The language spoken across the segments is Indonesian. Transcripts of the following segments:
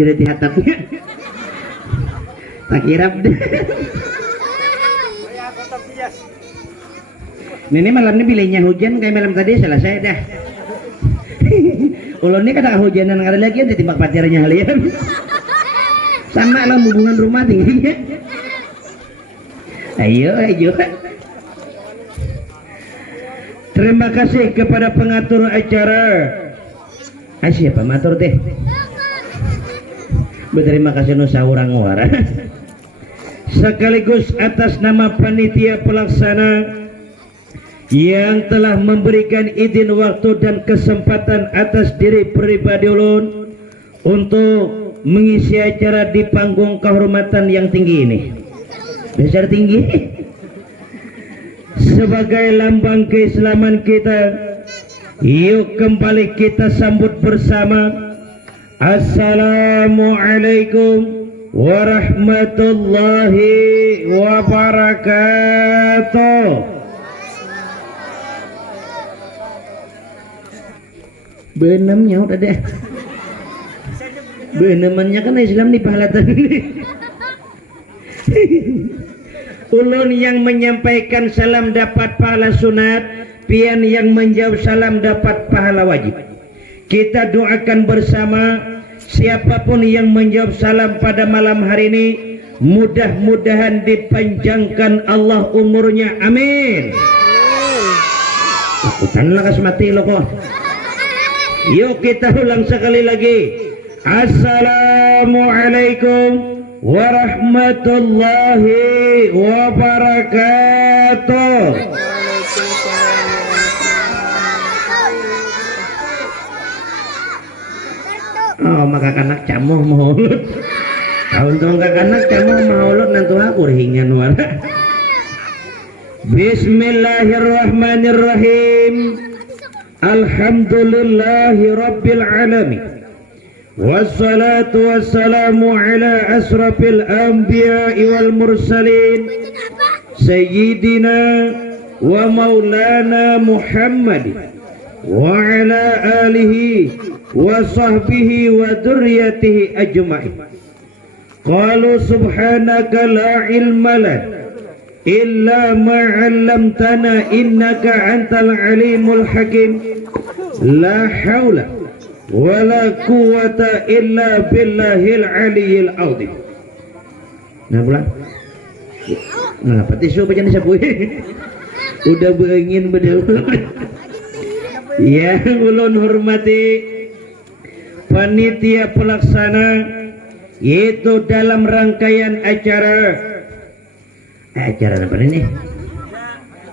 Kira di hatapnya tak kirap deh. Ini malam ini bilangnya hujan kayak malam tadi selesai dah. Ulun ini kada hujanan kada lagi ditimbak pacarnya kalian. Sama lah hubungan rumah tingginya. Ayo. Terima kasih kepada pengatur acara. Siapa matur teh? Berterima kasih nusa orang wara. Sekaligus atas nama panitia pelaksana yang telah memberikan izin waktu dan kesempatan atas diri pribadi ulun untuk mengisi acara di panggung kehormatan yang tinggi ini. Besar tinggi. Sebagai lambang keislaman kita, yuk kembali kita sambut bersama. Assalamualaikum warahmatullahi wabarakatuh. Benemnya udah deh. Benemannya kan Islam di pahalatan ini. Ulun yang menyampaikan salam dapat pahala sunat, pian yang menjawab salam dapat pahala wajib. Kita doakan bersama siapapun yang menjawab salam pada malam hari ini, mudah-mudahan dipanjangkan Allah umurnya, amin. Takutanlah kasmati lo kok. Yuk kita ulang sekali lagi. Assalamualaikum warahmatullahi wabarakatuh. Oh, maka kanak camoh maulud. Tahun-tahun kakanak camoh maulud nanti aku ringan wala. Bismillahirrahmanirrahim. Alhamdulillahi rabbil alamin. Wassalatu wassalamu ala asrafil anbiya'i wal mursalin Sayyidina wa maulana Muhammad wa ala alihi wa sahbihi wa dhurriyyatihi ajma'in. Qalu subhanaka la ilma lana illa ma 'allamtana innaka antal alimul hakim. La haula wala quwwata illa billahil aliyyil azim. Nah pula. Nah, pati so baca sapu. Udah beringin bedel. Ya, ulun hormati panitia pelaksana, yaitu dalam rangkaian acara apa ini?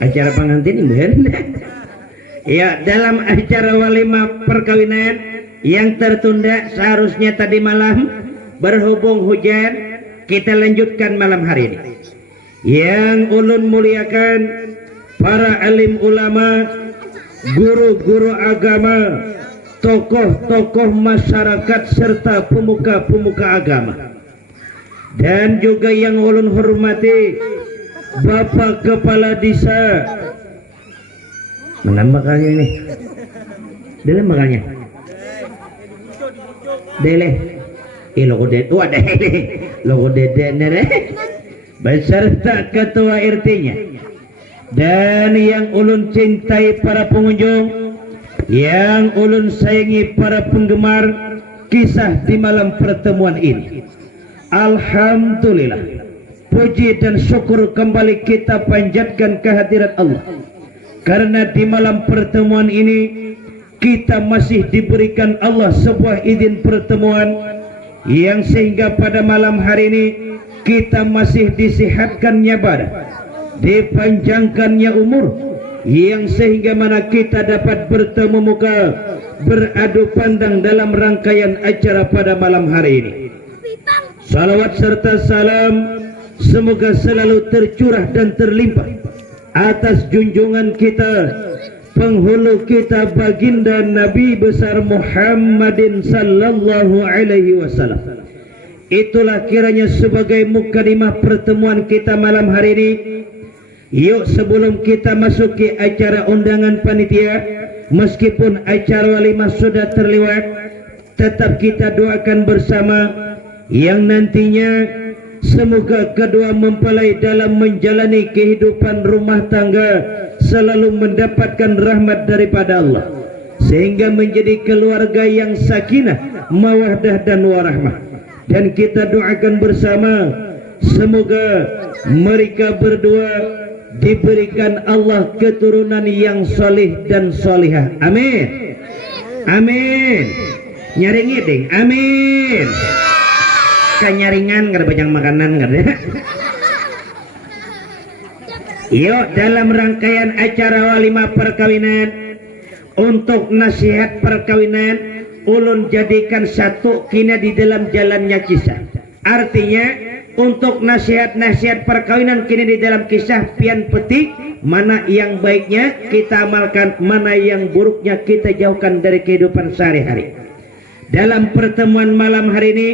Acara pengantin ini. Ya, dalam acara walimah perkawinan yang tertunda seharusnya tadi malam, berhubung hujan, kita lanjutkan malam hari ini. Yang ulun muliakan para alim ulama, guru-guru agama, tokoh-tokoh masyarakat serta pemuka-pemuka agama, dan juga yang ulun hormati Bapak Kepala Desa. Mana makannya ini? Dele makannya. Dele. Logo dede. Wah dele. Logo dede nere. Beserta ketua RT-nya. Dan yang ulun cintai para pengunjung, yang ulun sayangi para penggemar kisah di malam pertemuan ini. Alhamdulillah, puji dan syukur kembali kita panjatkan kehadirat Allah, karena di malam pertemuan ini kita masih diberikan Allah sebuah izin pertemuan, yang sehingga pada malam hari ini kita masih disihatkannya badan, dipanjangkannya umur, yang sehingga mana kita dapat bertemu muka, beradu pandang dalam rangkaian acara pada malam hari ini. Salawat serta salam semoga selalu tercurah dan terlimpah atas junjungan kita, penghulu kita, baginda Nabi besar Muhammadin sallallahu alaihi wasallam. Itulah kiranya sebagai mukadimah pertemuan kita malam hari ini. Yuk, sebelum kita masuki acara undangan panitia, meskipun acara walimah sudah terlewat, tetap kita doakan bersama yang nantinya semoga kedua mempelai dalam menjalani kehidupan rumah tangga selalu mendapatkan rahmat daripada Allah, sehingga menjadi keluarga yang sakinah, mawaddah dan warahmah. Dan kita doakan bersama semoga mereka berdua diberikan Allah keturunan yang soleh dan solihah. Amin. Amin. Nyaring ding. Amin. Kanyaringan kada bajang makanan kada. Yuk, dalam rangkaian acara walimah perkawinan untuk nasihat perkawinan ulun jadikan satu kini di dalam jalannya kisah. Artinya untuk nasihat-nasihat perkawinan kini di dalam kisah pian petik mana yang baiknya kita amalkan, mana yang buruknya kita jauhkan dari kehidupan sehari-hari. Dalam pertemuan malam hari ini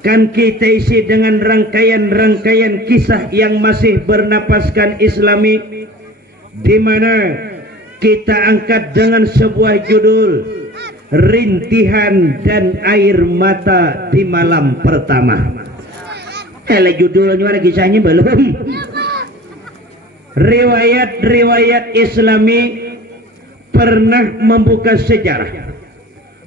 kan kita isi dengan rangkaian-rangkaian kisah yang masih bernapaskan Islami, di mana kita angkat dengan sebuah judul Rintihan dan Air Mata di Malam Pertama. Kalau judulnya ada kisahnya belum. Riwayat-riwayat Islami pernah membuka sejarah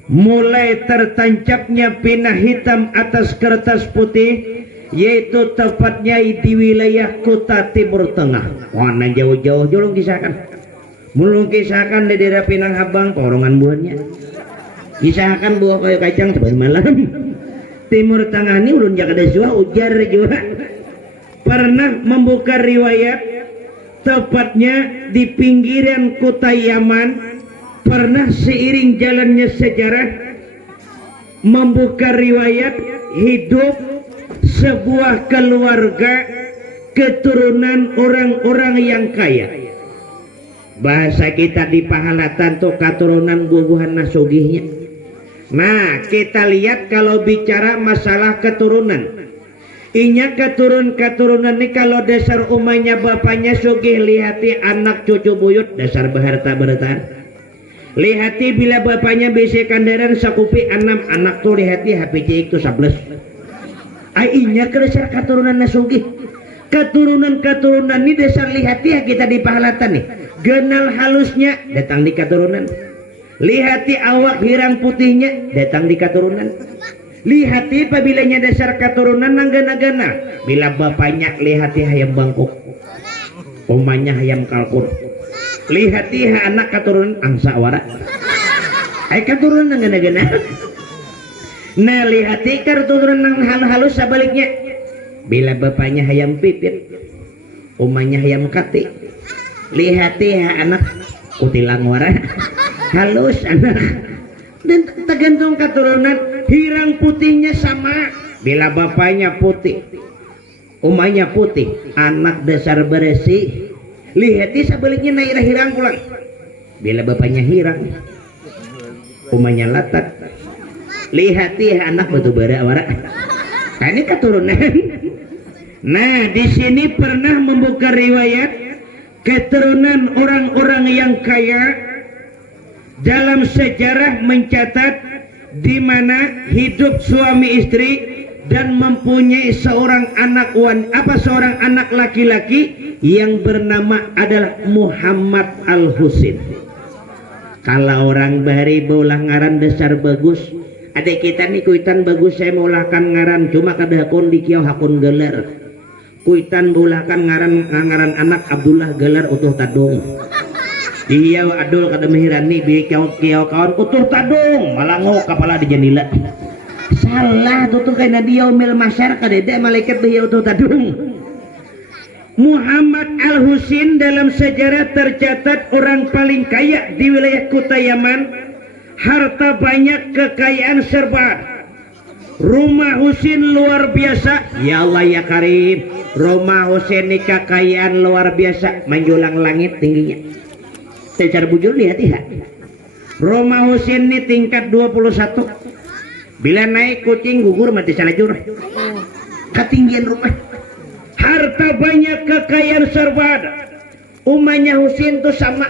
mulai tertancapnya pina hitam atas kertas putih, yaitu tepatnya di wilayah kota Timur Tengah. Wah, nah jauh-jauh jolong kisahkan. Mulung kisahkan di daerah Pinang Habang, porongan buahnya. Kisahkan buah kayu kacang sebentar malam. Timur Tengah ini ulun jaga desua ujar juga. Pernah membuka riwayat tepatnya di pinggiran kota Yaman. Pernah seiring jalannya sejarah membuka riwayat hidup sebuah keluarga keturunan orang-orang yang kaya. Bahasa kita di Pahalatan tuh keturunan bubuhan nasugihnya. Nah, kita lihat kalau bicara masalah keturunan, inya keturunan ini kalau dasar umahnya bapaknya sugih, lihati anak cucu buyut dasar berharta bertaan. Lihati bila bapaknya bisa kandaran sakupi 6 anak tuh, lihati HPC itu 11. Ainya ke dasar keturunan nasugih. Keturunan ini dasar lihati ya kita di Pahalatan nih. Genal halusnya datang di keturunan. Lihati awak hirang putihnya datang di keturunan. Lihati pabilanya dasar keturunan nanggana-gana. Bila bapaknya lihati hayam bangkok, omanya hayam kalkur. Lihati anak keturunan angsa wara. Ay keturunan nanggana-gana. Nah, lihati keturunan nang halus sebaliknya. Bila bapaknya hayam pipit, omanya hayam kati. Lihati anak kutilang wara. Halus anak. Dan tergantung keturunan, hirang putihnya sama. Bila bapaknya putih, umahnya putih, anak dasar bersih. Lihati sebaliknya nairah hirang pulang. Bila bapaknya hirang, umahnya latat. Lihati anak batu bara wara. Nah, ini keturunan. Nah, di sini pernah membuka riwayat keturunan orang-orang yang kaya. Dalam sejarah mencatat di mana hidup suami istri dan mempunyai seorang anak laki-laki yang bernama adalah Muhammad Al-Husin. Kalau orang bahari baulah ngaran dasar bagus, adek kita nih kuitan bagus saya maulahkan ngaran, cuma kada hakun dikiau hakun gelar. Kuitan maulahkan ngaran anak Abdullah gelar utuh tadung. Iya adul kada mehirani bi kiau kawan utuh tadung malango kepala di jendela. Salah tutur kaina dia umil masyar kadede malaikat dia utuh tadung. Muhammad Al-Husin dalam sejarah tercatat orang paling kaya di wilayah kota Yaman. Harta banyak, kekayaan serba. Rumah Husin luar biasa. Ya Allah ya Karim, rumah Husin ini kekayaan luar biasa, menjulang langit tingginya. Secara bujur lihat ya. Rumah Husin ini tingkat 21. Bila naik kucing gugur mati salajur. Ketinggian rumah. Harta banyak, kekayaan serba ada. Umahnya Husin tuh sama.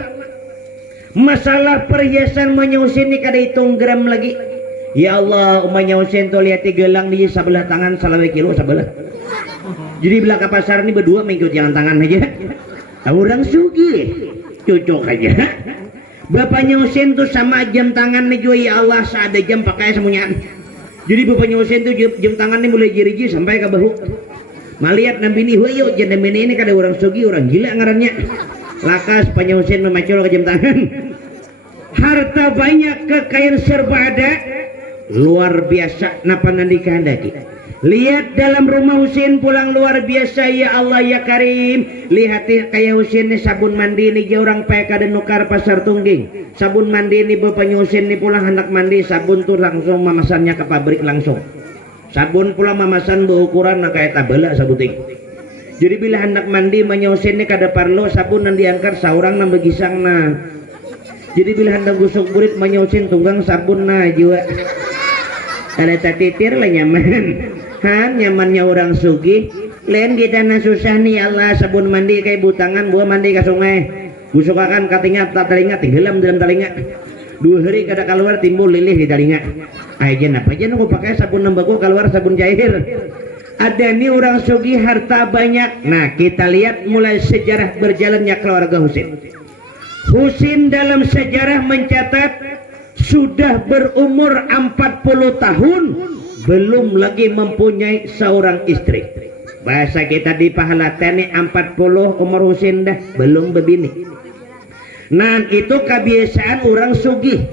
Masalah perhiasan umahnya Husin ini kada hitung gram lagi. Ya Allah, umanya Husain tuh lihat gelang di sebelah tangan salawe kilo sebelah. Jadi belah ke pasar ini berdua mengikut jalan tangan aja. Orang sugih, cocok aja. Bapaknya Husain tuh sama jam tangan nih juga, ya Allah, seada jam pakai semuanya. Jadi bapaknya Husain tuh jam tangan nih mulai jeri sampai ke bahu. Malihat nabi ini, wah yuk janda ini kada orang sugih, orang gila ngarannya. Lakas Panjang Husain memacul ke jam tangan. Harta banyak, kekayaan serba ada, luar biasa napa nanti kehendaki. Lihat dalam rumah Husain pulang luar biasa, ya Allah ya Karim. Lihat kayak Husain nih sabun mandi nih orang pakai kada nukar pasar tungging. Sabun mandi nih bapaknya Husain nih pulang hendak mandi, sabun tuh langsung memasannya ke pabrik langsung. Sabun pula memasan berukuran kayak tabela sabuting. Jadi bila hendak mandi Husain nih kada parlo sabun nan diangkat saurang nang begisang na. Jadi bila hendak gusuk burit Husain tunggang sabun na juga. Ada tatitir lah nyaman. Nyamannya orang sugih. Lain kita na susah nih Allah, sabun mandi kayak butangan buah mandi ke sungai. Gusukakan katinga tak telinga tenggelam dalam telinga. 2 hari kada keluar timbul lilih di telinga. Aja apa aja aku pakai sabun nembaku keluar sabun cair. Ada nih orang sugih harta banyak. Nah kita lihat mulai sejarah berjalannya keluarga Husain. Husain dalam sejarah mencatat sudah berumur 40 tahun belum lagi mempunyai seorang istri. Bahasa kita di Pahalatan nih 40 umur Husain dah belum berbini. Nah itu kebiasaan orang sugih.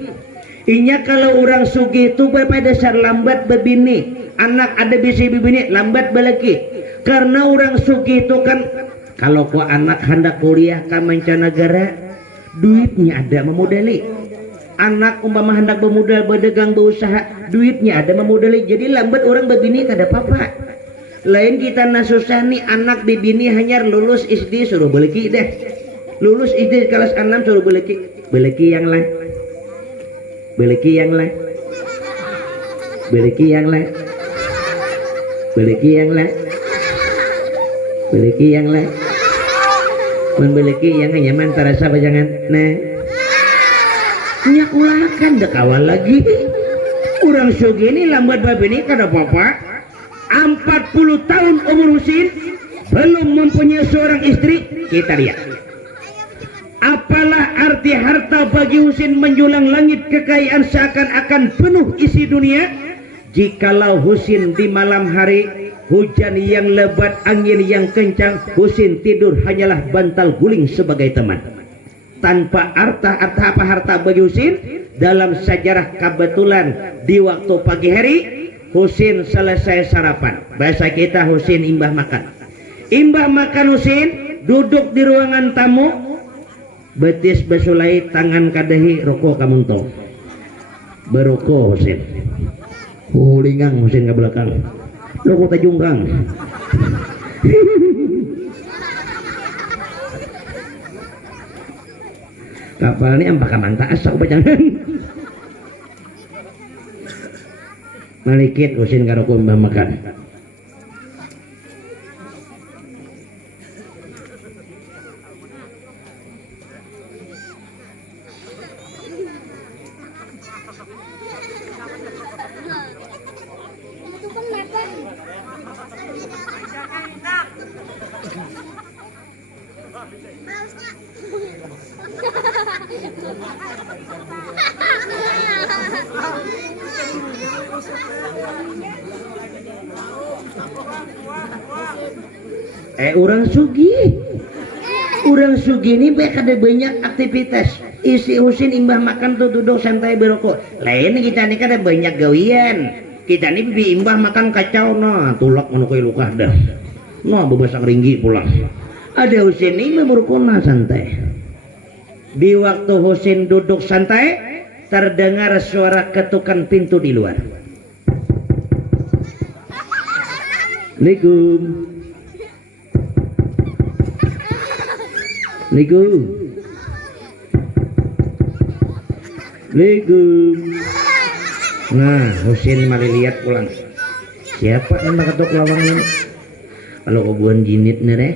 Inya kalau orang sugih itu pada dasar lambat berbini. Anak ada bisa bini lambat belaki. Karena orang sugih itu kan kalau ku anak hendak kuliah ke mancanegara, duitnya ada memodali. Anak umpama hendak bermodal berdagang berusaha, duitnya ada memodali. Jadi lambat orang berbini kada apa-apa. Lain kita nasusah nih anak bibini hanya lulus SD suruh beleki deh. Lulus SD kelas 6 suruh beleki yang lain. Beleki yang lain. Beleki yang lain. Beleki yang lain. Beleki yang lain. Membeleki yang nyaman terasa jangan. Nah. Nyak ulakan dek awal lagi. Orang sugih ini lambat babini kada apa-apa. 40 tahun umur Husain belum mempunyai seorang istri. Kita lihat. Apalah arti harta bagi Husain menjulang langit kekayaan seakan-akan penuh isi dunia. Jikalau Husain di malam hari hujan yang lebat, angin yang kencang, Husain tidur hanyalah bantal guling sebagai teman. Tanpa harta bagi Husain dalam sejarah kebetulan di waktu pagi hari Husain selesai sarapan. Bahasa kita Husain imbah makan. Imbah makan Husain duduk di ruangan tamu, betis besulai tangan kadahi rokok kamunto. Berokok Husain. Hulingang Husain ke belakang. Rokok tajunggang. Kapal ini ampaka manta asak bacangan. Malikit Husain karo ku mbah makan. Orang sugih ini ada banyak aktivitas. Isi Husain imbah makan tuh duduk santai berokok. Lain kita ini ada banyak gawian. Kita ini imbah makan kacau no, tulak menukui luka dah. No bebasak ringgi pulang. Ada Husain ini berokok santai. Di waktu Husain duduk santai, terdengar suara ketukan pintu di luar. Assalamualaikum. Assalamualaikum. Nah, Husain mari lihat pulang. Siapa yang ketuk lawang ini? Kalau kubuan jinit nih deh.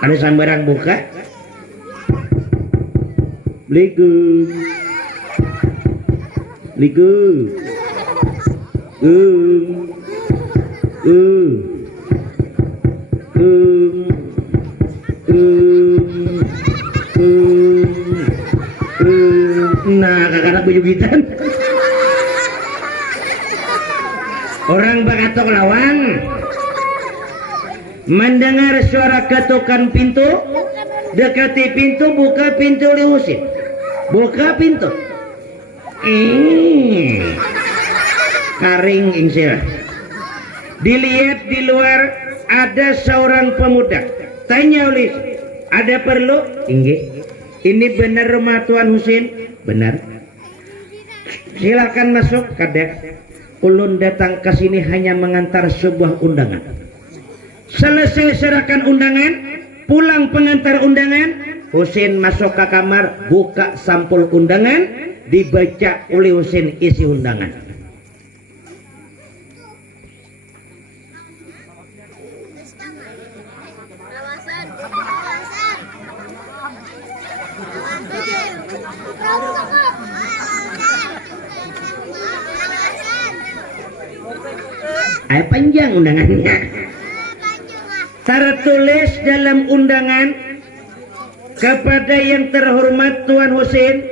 Ada sambaran buka. Assalamualaikum. liku nah kakak bujugitan orang bakatok lawan mendengar suara ketukan pintu, dekati pintu, buka pintu liusin, buka pintu karing insya. Dilihat di luar ada seorang pemuda, tanya oleh ada perlu? Ini benar rumah Tuan Husin? Benar. Silakan masuk. Kada ulun datang ke sini hanya mengantar sebuah undangan. Selesai serahkan undangan, pulang pengantar undangan, Husin masuk ke kamar, buka sampul undangan, dibaca oleh Husin isi undangan. Panjang undangannya. Tertulis dalam undangan, kepada yang terhormat Tuan Husin,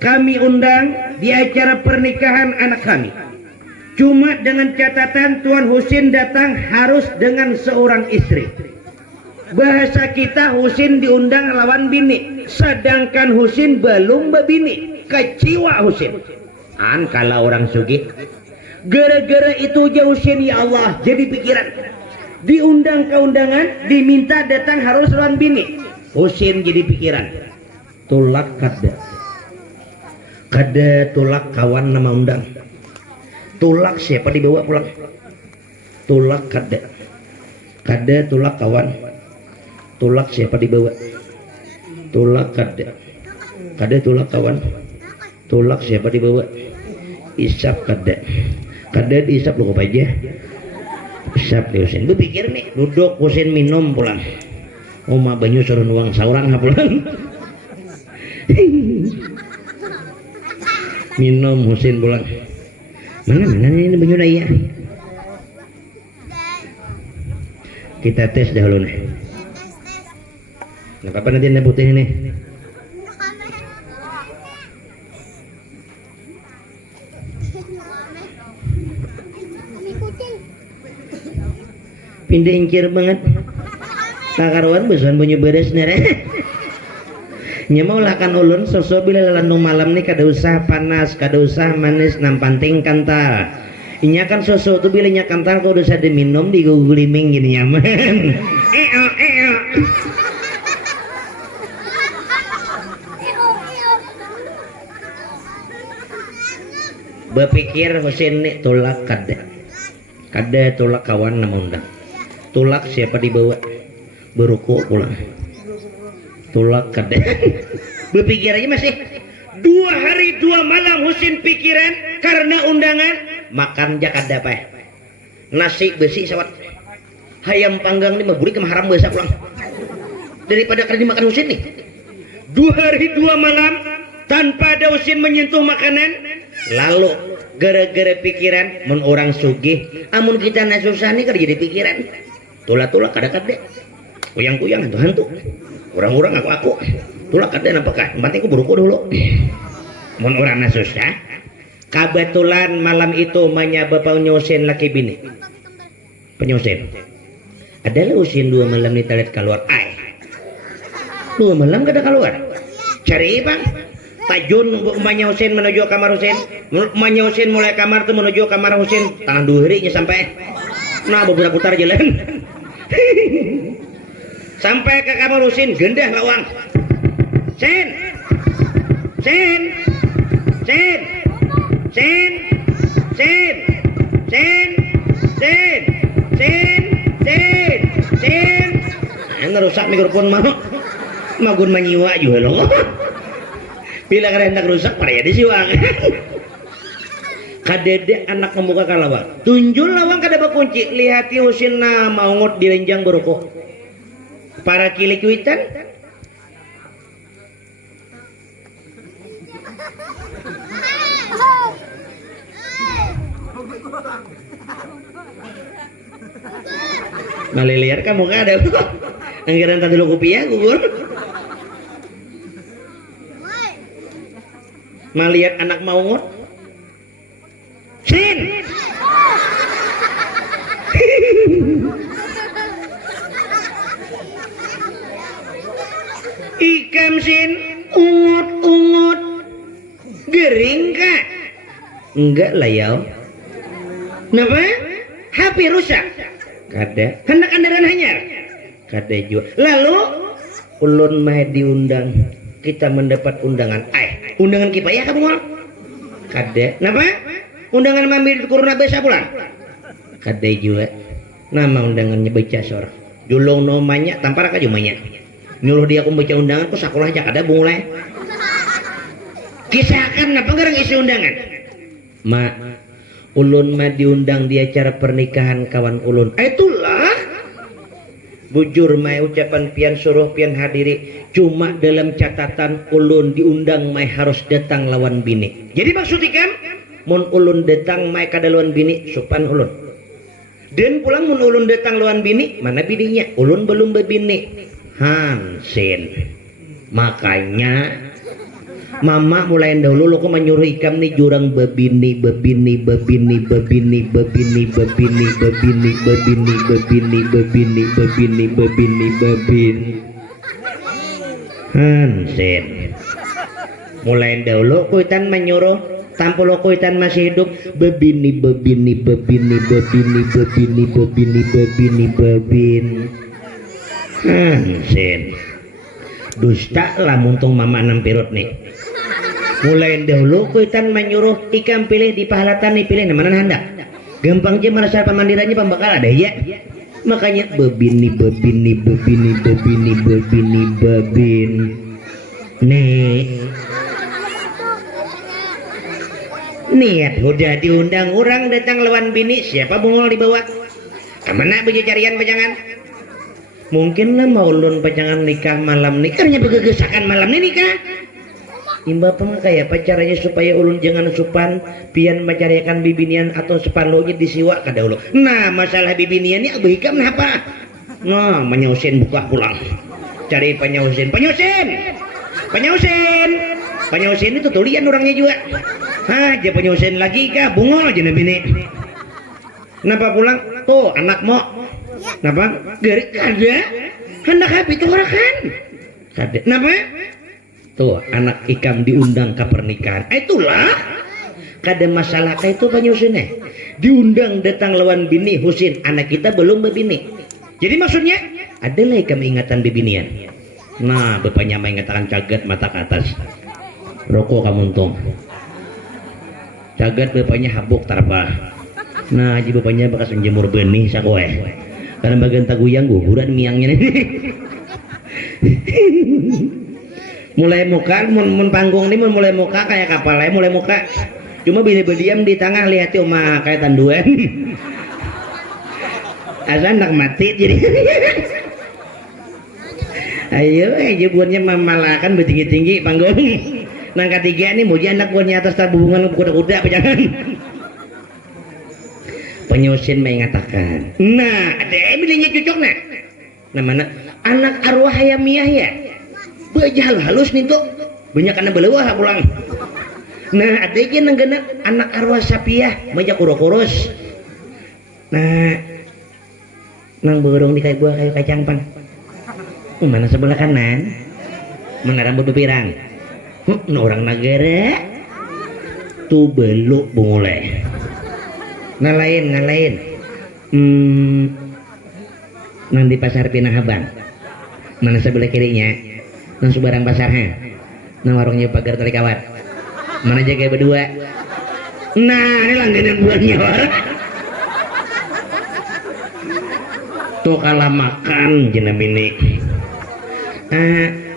kami undang di acara pernikahan anak kami. Cuma dengan catatan Tuan Husin datang harus dengan seorang istri. Bahasa kita Husin diundang lawan bini, sedangkan Husin belum berbini. Kecewa Husin. Kalau orang sugih. Gara-gara itu jauh Husin, ya Allah, jadi pikiran. Diundang ke undangan, diminta datang harus lawan bini. Husin jadi pikiran. Tulak kada tulak kawan nama undang. Tulak siapa dibawa pulang? Tulak kada tulak kawan. Tulak siapa dibawa? Tulak kada tulak kawan. Tulak siapa dibawa? Isap kada diisap lu apa aja. Isap di Husin. Berpikir nih, duduk Husin minum pulang. Oma banyu suruh nuang saurang pulang. Minum Husin pulang. Mana ini banyu daya. Kita tes dahulu nih. Nah, kapan nanti anda putih ini? Pindah incir banget. Kakaruan besan bunyi beres nere. Nya mau lakan ulun sosok bila lalu malam nih kada usah panas, kada usah manis, nampanting kantal. Inya kan sosok tuh bilanya kantal kau udah diminum diguguliming gini nyaman. Berpikir Husin nih tolak kada tolak kawan nama undang. Tulak siapa dibawa? Beruku pulang. Tulak kada. Berpikir aja masih 2 hari 2 malam Husin pikiran karena undangan. Makan jakada apa? Nasi besi sawat. Hayam panggang nih mah buri kemaharam bahasa pulang. Daripada kada dimakan Husin nih. 2 hari 2 malam tanpa ada Husin menyentuh makanan. Lalu gara-gara pikiran mun orang sugih, amun kita na susah nih kada jadi pikiran. Tulak kada kuyang-kuyang hantu orang-orang aku tulak kada nampakah penting ku buruku dulu. Mun orang na susah kebetulan malam itu manya bapak nyosen laki bini penyosen adalah Husin 2 malam ni talit keluar 2 malam kada keluar cari bang tajun umanya Husin menuju kamar Husin. Umanya Husin mulai kamar tuh menuju kamar Husin tangan 2 harinya sampai nah beberapa putar jalan. Sampai ke kamar Husin gendah lawang. Sen ngerusak mikrofon mau magun menyiwa juga loh. Bila kada hendak rusak pada ya disiwang. Kadede anak membuka kalawang. Tunjul lawang kada bakunci. Lihati Husin na maungut direnjang beruko. Para kilik witan. Maliliar kamu gak ada anggaran tadi lo kopiah gugur malihat anak maungut sin ikam sin ungut gering kak enggak lah ya kenapa HP rusak kada hendak andaran hanyar kada juga lalu ulun mah diundang kita mendapat undangan undangan kipayah kamu ngol kada kenapa undangan mampir corona besa pulang kada juga nama undangannya baca sor julung nomanya tampar aja jumanya nyuruh dia aku baca undangan ku sekolah aja kada mulai kisahkan apa ngarang isi undangan mak ulun mah diundang di acara pernikahan kawan ulun itulah bujur mah ucapan pian suruh pian hadiri cuma dalam catatan ulun diundang mah harus datang lawan bini jadi maksud ikan mun ulun datang mah kada lawan bini supan ulun dan pulang mun ulun datang lawan bini mana bininya ulun belum berbini Hansen makanya mama mulai dahulu lo kok menyuruh ikam nih jurang bebini Hansen mulai dahulu kuitan menyuruh tanpa lo kuitan masih hidup bebini Hansen dusta lah muntung mama nampirut nih mulai dahulu kuitan menyuruh ikam pilih di pahalatan nih pilih mana hendak gampang aja merasa pemandirannya pembakal ada ya makanya bebini nih niat udah diundang orang datang lawan bini siapa bungul dibawa kemana baju carian pajangan mungkin lah mau ulun pajangan nikah malam nikahnya begegesakan malam nih nikah imba kayak pacaranya supaya ulun jangan supan pian macariakan bibinian atau separuhnya disiwa kada ulun nah masalah bibinian ini abu hikam apa nah menyausin buka pulang cari penyausin itu tulian orangnya juga aja penyausin lagi kah bungol aja bini kenapa pulang tuh anak mau kenapa gerik kada hendak habis itu orang kan kada kenapa tuh anak ikam diundang ke pernikahan itulah kada masalah kayak itu penyusunnya diundang datang lawan bini Husin anak kita belum berbini jadi maksudnya adalah ikam ingatan bibinian nah bapaknya mengatakan cagat mata ke atas rokok kamu untung cagat bapaknya habuk tarpa nah aja bapaknya bekas menjemur benih sakoe karena bagian taguyang guguran miangnya nih mulai muka mun panggung ini mulai muka kayak kapal mulai muka cuma bila berdiam di tengah lihat cuma kayak tanduan asal anak mati jadi ayo buatnya memalakan bertinggi-tinggi panggung nang ketiga nih muji anak buatnya atas tabungan kuda-kuda apa jangan penyusin mengatakan nah ada bilangnya cocok nah mana anak arwah hayamiah ya bejal halus nih tuh banyak anak belewah pulang nah ada aja nenggana anak arwah sapiah banyak kurus nah nang borong di kayak gua kayak kacang pan mana sebelah kanan mana rambut bepirang orang negara tuh beluk mulai ngalain nang di pasar Pinang Habang mana sebelah kirinya nang Subarang pasarnya nang warungnya pagar tali kawat mana jaga berdua nah ini langganan buahnya orang tuh kalah makan jenam ini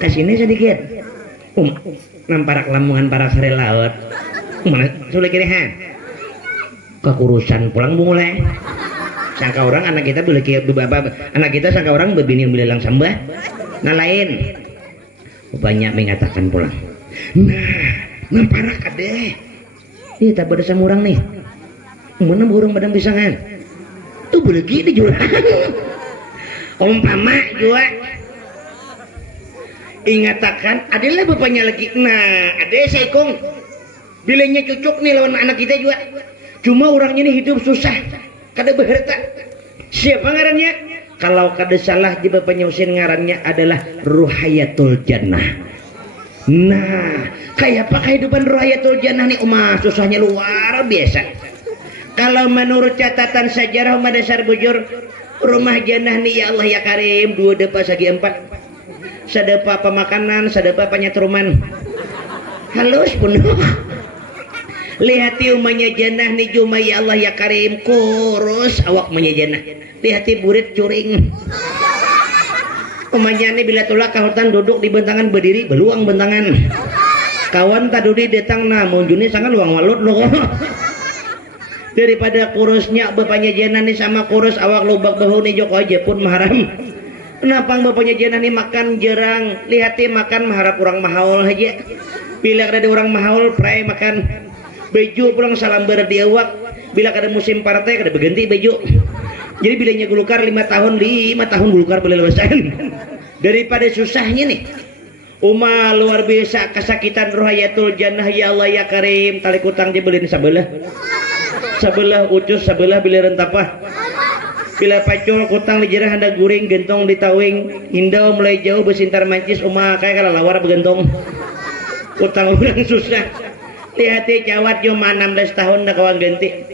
kesini sedikit namparak lamungan parak sari laut mana sudah kirihan kekurusan pulang mulai sangka orang anak kita boleh anak kita sangka orang berbini yang bilang sambah nah lain banyak mengatakan pulang nah namparak adeh ini tak pada sama orang nih mana burung badan pisangan tuh boleh gini juga umpama juga ingatakan adalah bapaknya lagi nah ada seikung bilanya cocok nih lawan anak kita juga cuma orangnya ini hidup susah kada berharta siapa ngarannya kalau kada salah di bapaknya Husin ngarannya adalah Ruhayatul Jannah. Nah kayak apa kehidupan Ruhayatul Jannah nih susahnya luar biasa. Kalau menurut catatan sejarah dasar bujur rumah jannah nih ya Allah ya Karim 2 depa sagi 4 sadepa pemakanan sadepa penyetruman halus penuh lihati umanya jannah nih cuma ya Allah ya Karim kurus awak umanya jannah lihati burit curing umanya nih bila tulak kahutan duduk di bentangan berdiri beluang bentangan kawan tadudi datang nah munjuni sangat luang walut loh daripada kurusnya bapaknya jannah nih sama kurus awak lubak bahu nih joko aja pun maharam kenapa bapaknya jannah nih makan jerang lihati makan maharap orang mahaul aja bila ada orang mahaul pray makan baju pulang salam berdi awak bila ada musim partai kada berganti baju jadi bilanya gulukar 5 tahun gulukar boleh lewasan daripada susahnya nih luar biasa kesakitan Ruhayatul Jannah ya Allah ya Karim tali kutang jebelin sebelah ucus sebelah bila rentapah bila pacul kutang dijerah anda guring gentong ditawing hindau mulai jauh besintar mancis kayak kalau lawar begentong kutang orang susah lihat cawat cuma 16 tahun dah kawan ganti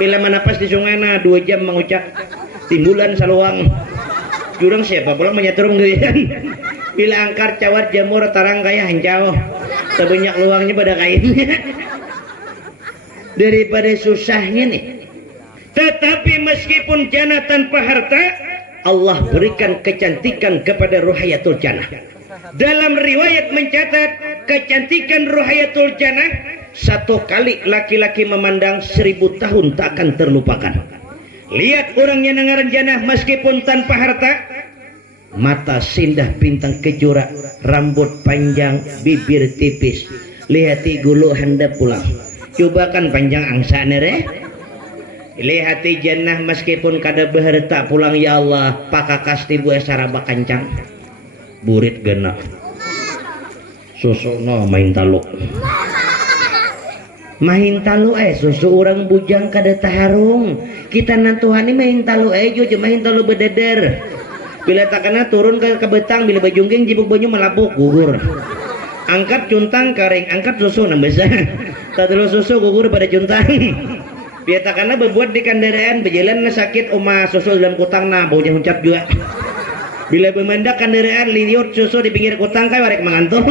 bila menapas di sungai 2 jam mengucap timbulan saluang jurang siapa pulang menyetrum gerian bila angkar cawat jamur tarang kayak hancau sebanyak luangnya pada kainnya daripada susahnya nih tetapi meskipun jannah tanpa harta Allah berikan kecantikan kepada Ruhayatul Jannah. Dalam riwayat mencatat kecantikan Ruhayatul Jannah 1 kali laki-laki memandang 1000 tahun tak akan terlupakan. Lihat orangnya nangaran jannah meskipun tanpa harta mata sindah bintang kejora rambut panjang bibir tipis lihati gulu hendak pulang coba kan panjang angsa nere lihati jannah meskipun kada beharta pulang ya Allah pakakas tibu saraba kancang burit gena susu no main talu susu orang bujang kada taharung kita nantuhani main talu jo main talu bededer bila takana turun ke betang bila bajungging jibuk banyu melabuk gugur angkat cuntang karing angkat susu nambah tadulu susu gugur pada cuntang biar takana berbuat di kendaraan berjalan sakit susu dalam kutang nah baunya huncap juga bila bermendak kendaraan liur susu di pinggir kutang kayak warek mengantuk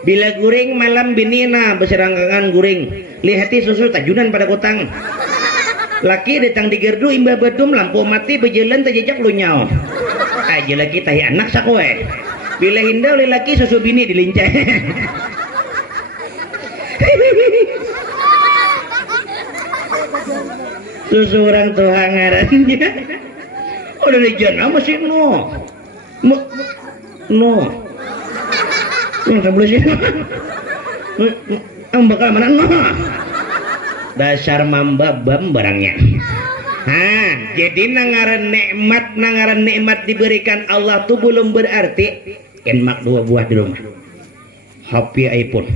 bila guring malam binina berserangkangan guring lihati susu tajunan pada kutang laki datang di gerdu imbah bedum lampu mati berjalan terjejak lunyau aja lagi tahi anak sakwe bila hindau laki susu bini dilincah susu orang tua ngarannya udah di jannah masih kabel sih bakal mana dasar mambabam barangnya jadi nangaran nikmat diberikan Allah tuh belum berarti enak 2 buah di rumah happy iPhone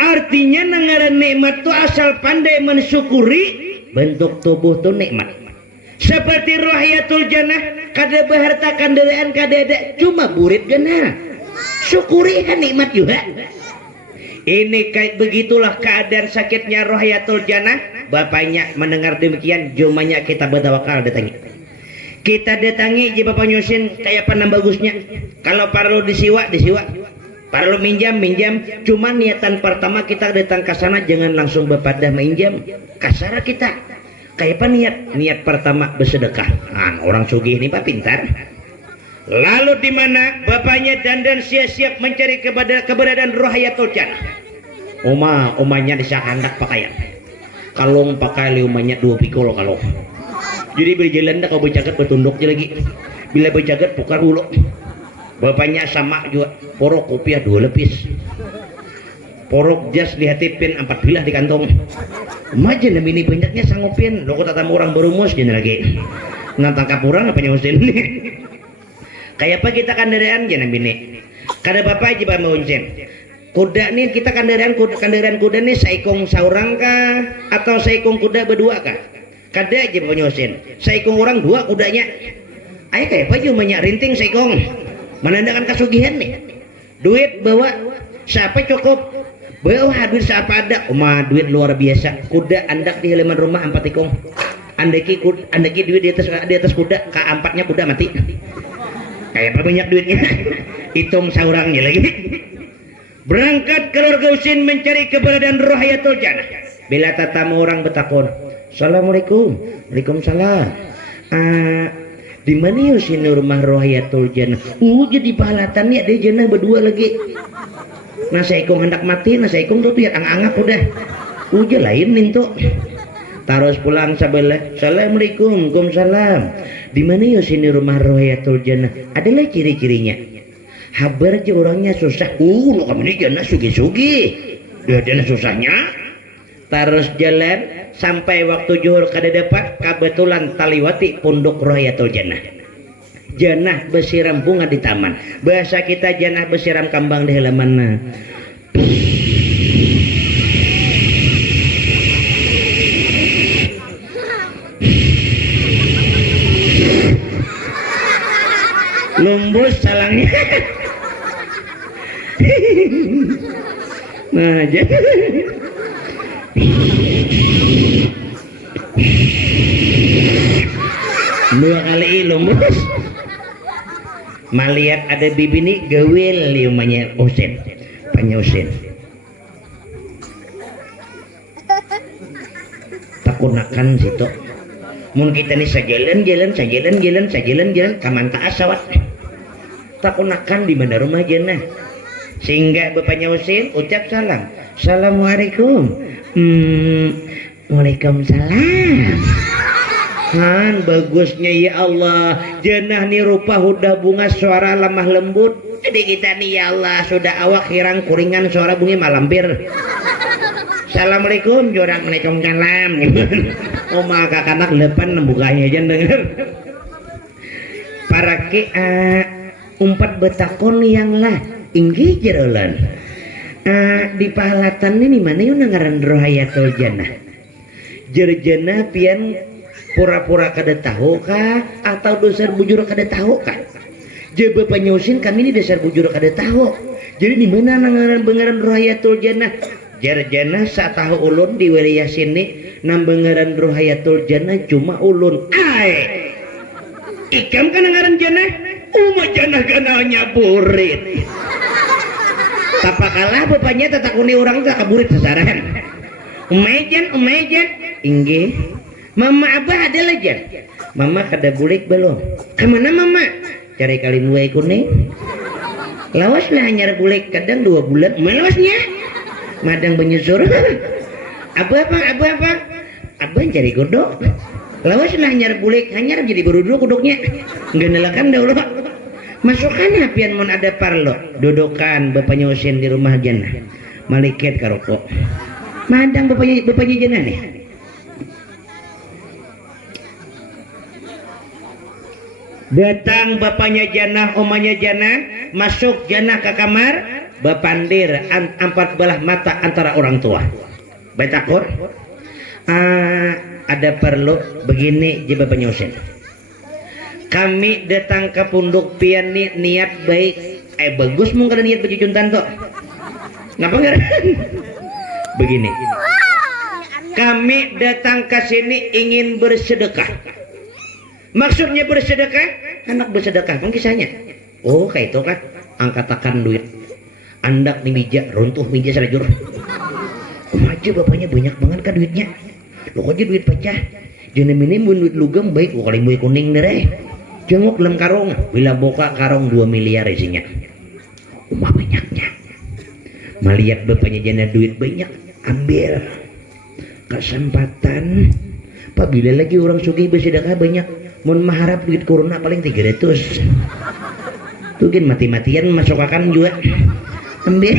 artinya nangaran nikmat tuh asal pandai mensyukuri bentuk tubuh tuh nikmat seperti Ruhayatul Jannah kada beharta kandaraan kada ada cuma burit gana syukuri nikmat juga ini kayak begitulah keadaan sakitnya Ruhayatul Jannah bapaknya mendengar demikian jumanya kita bertawakal datangi kita datangi je bapak nyusin kayak apa bagusnya kalau perlu disiwa perlu minjam cuma niatan pertama kita datang ke sana jangan langsung berpadah minjam kasara kita kayak apa niat pertama bersedekah orang sugih ini pak pintar lalu di mana bapaknya dandan siap-siap mencari keberadaan Ruhayatul Jannah umanya disakandak pakaian kalung pakai umanya 2 pikul kalau jadi berjalan dah kau berjagat bertunduknya lagi bila berjagat pukar hulu bapaknya sama juga porok kopiah 2 lepis porok jas dihatipin 4 bilah di kantong maja na bini banyaknya sanggupin lo kok tatam orang berumus gini lagi nantangkap orang apa nyusin kayak apa kita kandaraan gini bini kada bapak aja mau uncen kuda nih kita kendaraan kuda nih saikong saurang kah atau saikong kuda berdua kah kada aja penyusin saikong orang 2 kudanya ayo kayak apa juga banyak rinting saikong menandakan kasugihan nih duit bawa siapa cukup bawa duit siapa ada duit luar biasa kuda andak di halaman rumah 4 ikong andaki duit di atas kuda keempatnya kuda mati kayak apa banyak duitnya hitung saurangnya lagi berangkat keluarga Usin mencari keberadaan Rohayatul Jannah. Bila tatamu orang betakon, Assalamualaikum, Waalaikumsalam. Di mana Usin rumah Rohayatul Jannah? Jadi pahalatannya ada jannah berdua lagi. Nah saikong hendak mati, nah saikong tuh yang angap udah. Lain nih tuh. Terus pulang sebelah, Assalamualaikum, Waalaikumsalam. Di mana Usin rumah Rohayatul Jannah? Adalah ciri-cirinya. Habar aja orangnya susah lo kami ini jana sugi-sugi dia jana susahnya terus jalan sampai waktu zuhur kada dapat kebetulan taliwati pondok Rohayatul Jannah janah besiram bunga di taman bahasa kita janah besiram kambang di halaman lumbus salangnya nah aja dua kali lumbus malihat ada bibi nih gawil liumanya Usin penyusin takunakan situ mungkin kita nih sajalan kamanta asawat takunakan di mana rumah jenah sehingga bapaknya Usin ucap salam Assalamualaikum Waalaikumsalam kan bagusnya ya Allah jenah nih rupa huda bunga suara lemah lembut jadi kita nih ya Allah sudah awak hirang kuringan suara bunyi malampir Assalamualaikum jorang Waalaikumsalam oh maka anak depan nembukanya aja denger para umpat betakon yang lah inggi jerolan di pahalatan ini mana yun ngaran Rohayatul Jannah jerjana pian pura-pura kada tahu kah atau dasar bujur kada tahu kah jeba penyusin kami ini dasar bujur kada tahu jadi di mana ngaran Rohayatul Jannah jerjana saat tahu ulun di wilayah sini nambengaran Rohayatul Jannah cuma ulun ikam kan ngaran jannah jannah gananya burit tapakalah bapaknya tatakuni orang tak kaburit sasaran umejan ingge mama abah ada lajar mama kada bulik belum kemana mama cari kali buai kuning lawas lah hanya bulik kadang 2 bulan lawasnya madang penyusur apa abah cari godok lawas lah hanya bulik hanya jadi beruduk kuduknya nggak nelakan dah Allah masukkan hapian mon ada parlo dodokan bapaknya Usin di rumah jannah maliket karoko madang bapaknya jannah nih datang bapaknya jannah omanya jannah masuk jannah ke kamar bapandir empat belah mata antara orang tua betakor ada perlu begini je bapaknya Usin kami datang ke punduk pian nih niat baik bagus mungkin niat berjujuntan tuh ngapa enggak begini kami datang ke sini ingin bersedekah maksudnya bersedekah anak bersedekah kan kisahnya oh kayak itu kan angkatakan duit andak nih meja runtuh meja selajur aja bapaknya banyak banget kan duitnya lo aja duit pecah jangan minim duit lugam baik kali buih kuning deh jenguk dalam karung bila buka karung 2 miliar isinya banyaknya melihat bapaknya jana duit banyak ambil kesempatan apabila lagi orang sugih bersedekah banyak mun mengharap duit corona paling 300 tuh kan mati-matian masuk akan juga ambil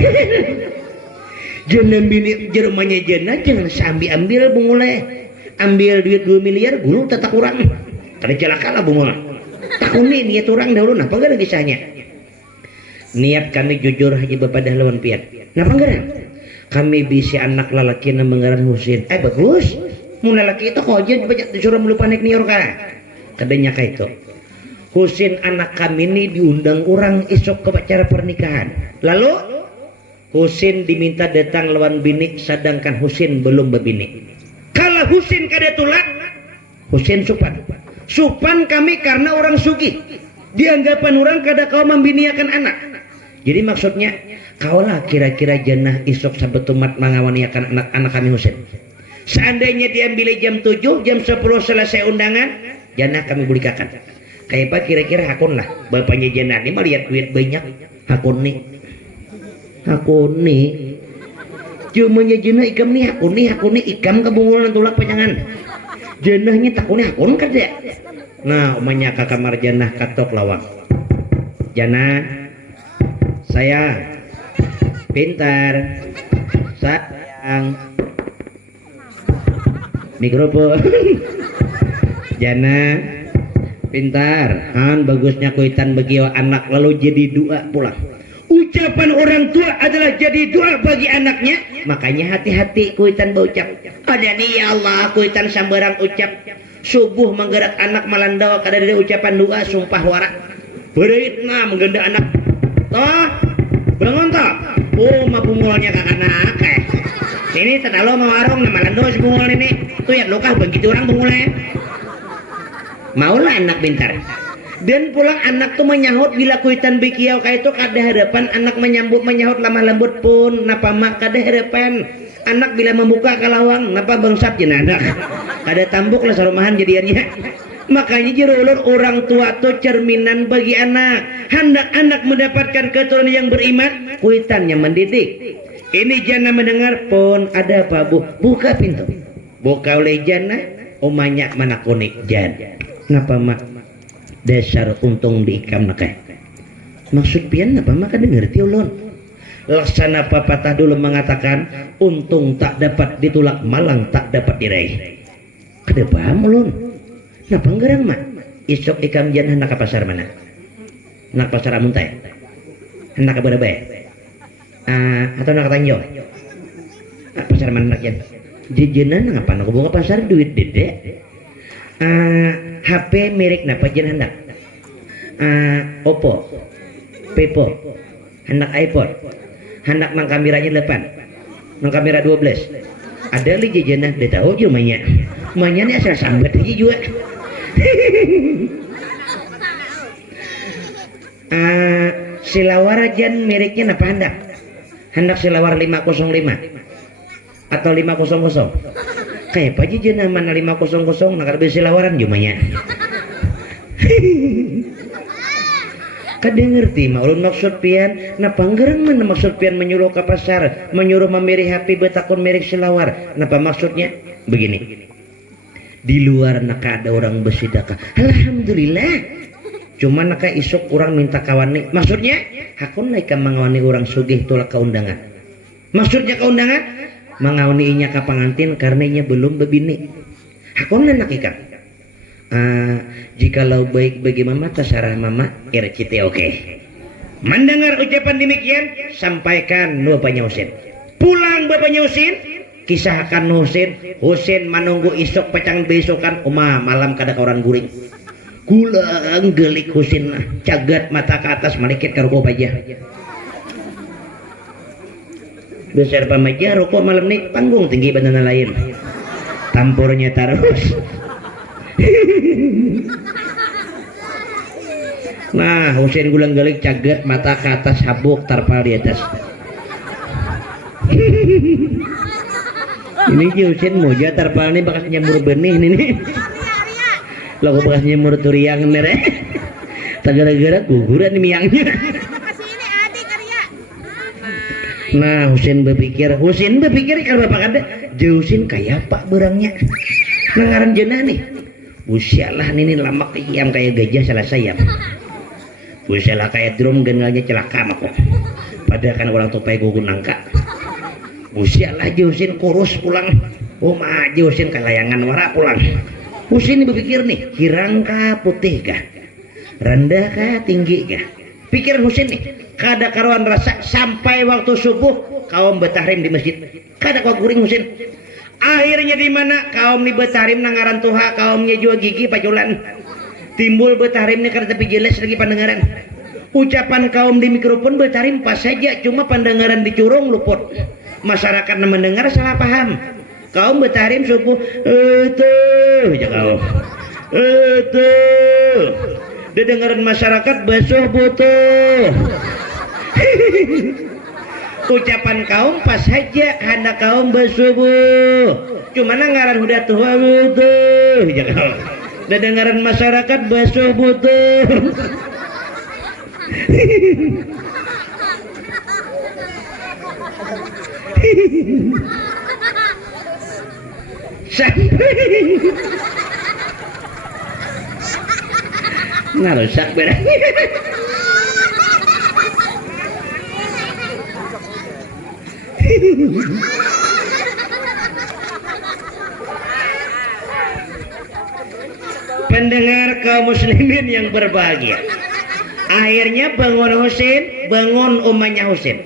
Jenah bini jerumanya jenah jangan sambil ambil bungule. Ambil duit 2 miliar gulu tetap kurang. Tadi celaka lah bungul. Takuni niat orang dahulu napa enggak kisahnya. Niat kami jujur haji bapak dahluan pian. Napa enggak? Kami bisa anak lalaki na mengaran Husin. Bagus. Mun lalaki itu kok aja disuruh melu panik New York ka. Kadanya ka itu. Husin anak kami ini diundang orang esok ke acara pernikahan. Lalu Husin diminta datang lawan bini sedangkan Husin belum berbini. Kalau Husin kada tulak, Husin supan. Supan kami karena orang sugih. Dianggapan orang kada kau membiniakan anak. Jadi maksudnya kaulah kira-kira jenah isok sabetumat mangawaniakan anak-anak kami Husin. Seandainya diambil jam 7, jam 10 selesai undangan, jenah kami bulikakan. Kayak apa kira-kira hakun lah. Bapaknya jenah ini melihat duit banyak, hakun nih. Cumanya jenah ikam nih hakun nih ikam kebungulan tulak panjangan. Jenahnya takuni hakun kada. Nah umanya ke kamar jenah katok lawang. Jenah, saya pintar, sayang, mikrofon. Jenah pintar, bagusnya kuitan bagi anak lalu jadi doa pulang. Ucapan orang tua adalah jadi doa bagi anaknya. Makanya hati-hati kuitan berucap. Ada nih ya Allah kuitan sambarang ucap. Subuh menggerak anak malandawa kada ada ucapan doa sumpah wara. Bereitna menggenda anak. Toh, bangun toh. Oh, mabungulnya kakak anak. Ini tadalo mau warung nama malandawa sebungul ini. Tuh yang luka begitu orang bungulnya. Maulah anak pintar. Dan pulang anak tuh menyahut bila kuitan bikiau kayak itu kada harapan anak menyahut lama lembut pun napa mak kada harapan anak bila membuka kalawang napa bangsat jen anak kada tambuk lah sarumahan jadiannya. Makanya jerulur orang tua tuh cerminan bagi anak. Hendak anak mendapatkan keturunan yang beriman, kuitannya mendidik. Ini jana mendengar pun ada apa bu? Buka pintu. Buka oleh jana, omanya mana kunik jan. Napa mak? Dasar untung diikam nakai. Maksud pian apa maka dengerti ulun. Laksana papatah dulu mengatakan untung tak dapat ditulak malang tak dapat diraih. Kada paham ulun. Napa nggarang mak? Isok ikam jan hendak ke pasar mana? Hendak pasar Amuntai. Hendak ke Badabai. Atau hendak ke Tanjung. Pasar mana nak jan? Jejenan ngapa nak bunga pasar duit dede? HP merek napa jen hendak? Oppo, Vivo, hendak iPhone, hendak nang kameranya depan, nang kamera 12. Ada li jajanah dia tahu je mainnya ni asal sambat aja juga. Silawar jen mereknya napa hendak? Hendak silawar 505 atau 500? Kayak apa aja jenah mana 500 nak ada silawaran jumanya. Kada ngerti maulun maksud pian napa nggerang mana maksud pian menyuruh ke pasar menyuruh memilih HP betakun merek silawar napa maksudnya begini di luar naka ada orang bersedekah alhamdulillah cuma naka isuk orang minta kawani maksudnya hakun naik mangawani orang sugih tulak ke undangan maksudnya ke undangan mangawani inya ka pangantin karena inya belum berbini hakun nak ikan jikalau baik bagi mama terserah mama RCT oke. Mendengar ucapan demikian sampaikan bapaknya Husin pulang bapaknya Husin kisahkan Husin menunggu isok pecang besokan malam kada orang guring kulang gelik Husin cagat mata ke atas malaikat karuko aja besar pamaja rokok malam nih panggung tinggi bandana lain tampurnya terus. Nah Husin gulang galik cagat mata ke atas habuk tarpal di atas. Ini Husin moja tarpal ini bekas nyemur benih nih lagu bekas nyemur turiang nere tak gara-gara guguran miangnya. Nah Husin berpikir kalau bapak kada Husin kayak pak berangnya nangaran jenah nih busialah ini lama keyam kayak gajah salah sayap busialah kayak drum gengalnya celaka mako padahal kan orang tupai gugun nangka usia lah Husin kurus pulang. Oh mah Husin kalayangan wara pulang. Husin berpikir nih, hirang kah putih kah, rendah kah tinggi kah. Pikiran Husin nih, kada karuan rasa sampai waktu subuh kaum betahrim di masjid. Kada kau guring Husin. Akhirnya di mana kaum ni betahrim nangaran tuha, kaumnya jual gigi paculan. Timbul betahrim ni kada tapi jelas lagi pendengaran. Ucapan kaum di mikrofon betahrim pas saja, cuma pendengaran dicurung luput. Masyarakat mendengar salah paham. Kaum betahrim subuh tuh ya kaum tuh didengaran masyarakat basuh butuh. Ucapan kaum pas saja hendak kaum bersubuh, cuma ngaran udah tua butuh ya kaum didengaran masyarakat basuh butuh. Ngarusak berat. Pendengar kaum muslimin yang berbahagia, akhirnya bangun Husin, bangun umahnya Husin.